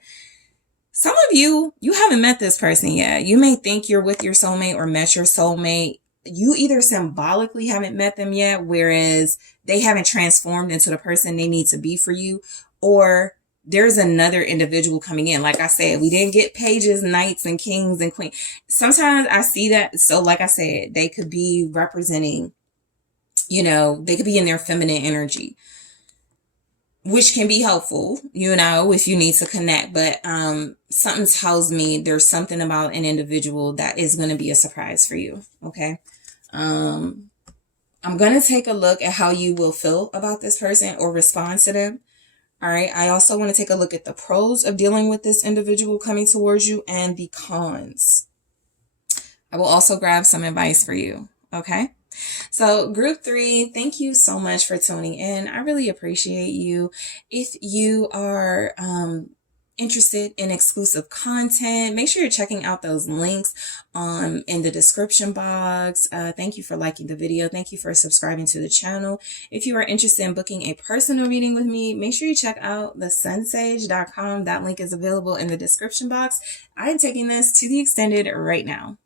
Some of you haven't met this person yet. You may think you're with your soulmate or met your soulmate. You either symbolically haven't met them yet, whereas they haven't transformed into the person they need to be for you, or there's another individual coming in. Like I said, we didn't get pages, knights and kings and queens. Sometimes I see that. So like I said, they could be representing, they could be in their feminine energy, which can be helpful, if you need to connect. But something tells me there's something about an individual that is going to be a surprise for you. Okay. I'm going to take a look at how you will feel about this person or respond to them. All right. I also want to take a look at the pros of dealing with this individual coming towards you and the cons. I will also grab some advice for you. Okay. So group 3, thank you so much for tuning in. I really appreciate you. If you are interested in exclusive content, make sure you're checking out those links in the description box. Thank you for liking the video. Thank you for subscribing to the channel. If you are interested in booking a personal reading with me, make sure you check out TheSunSage.com. That link is available in the description box. I'm taking this to the extended right now.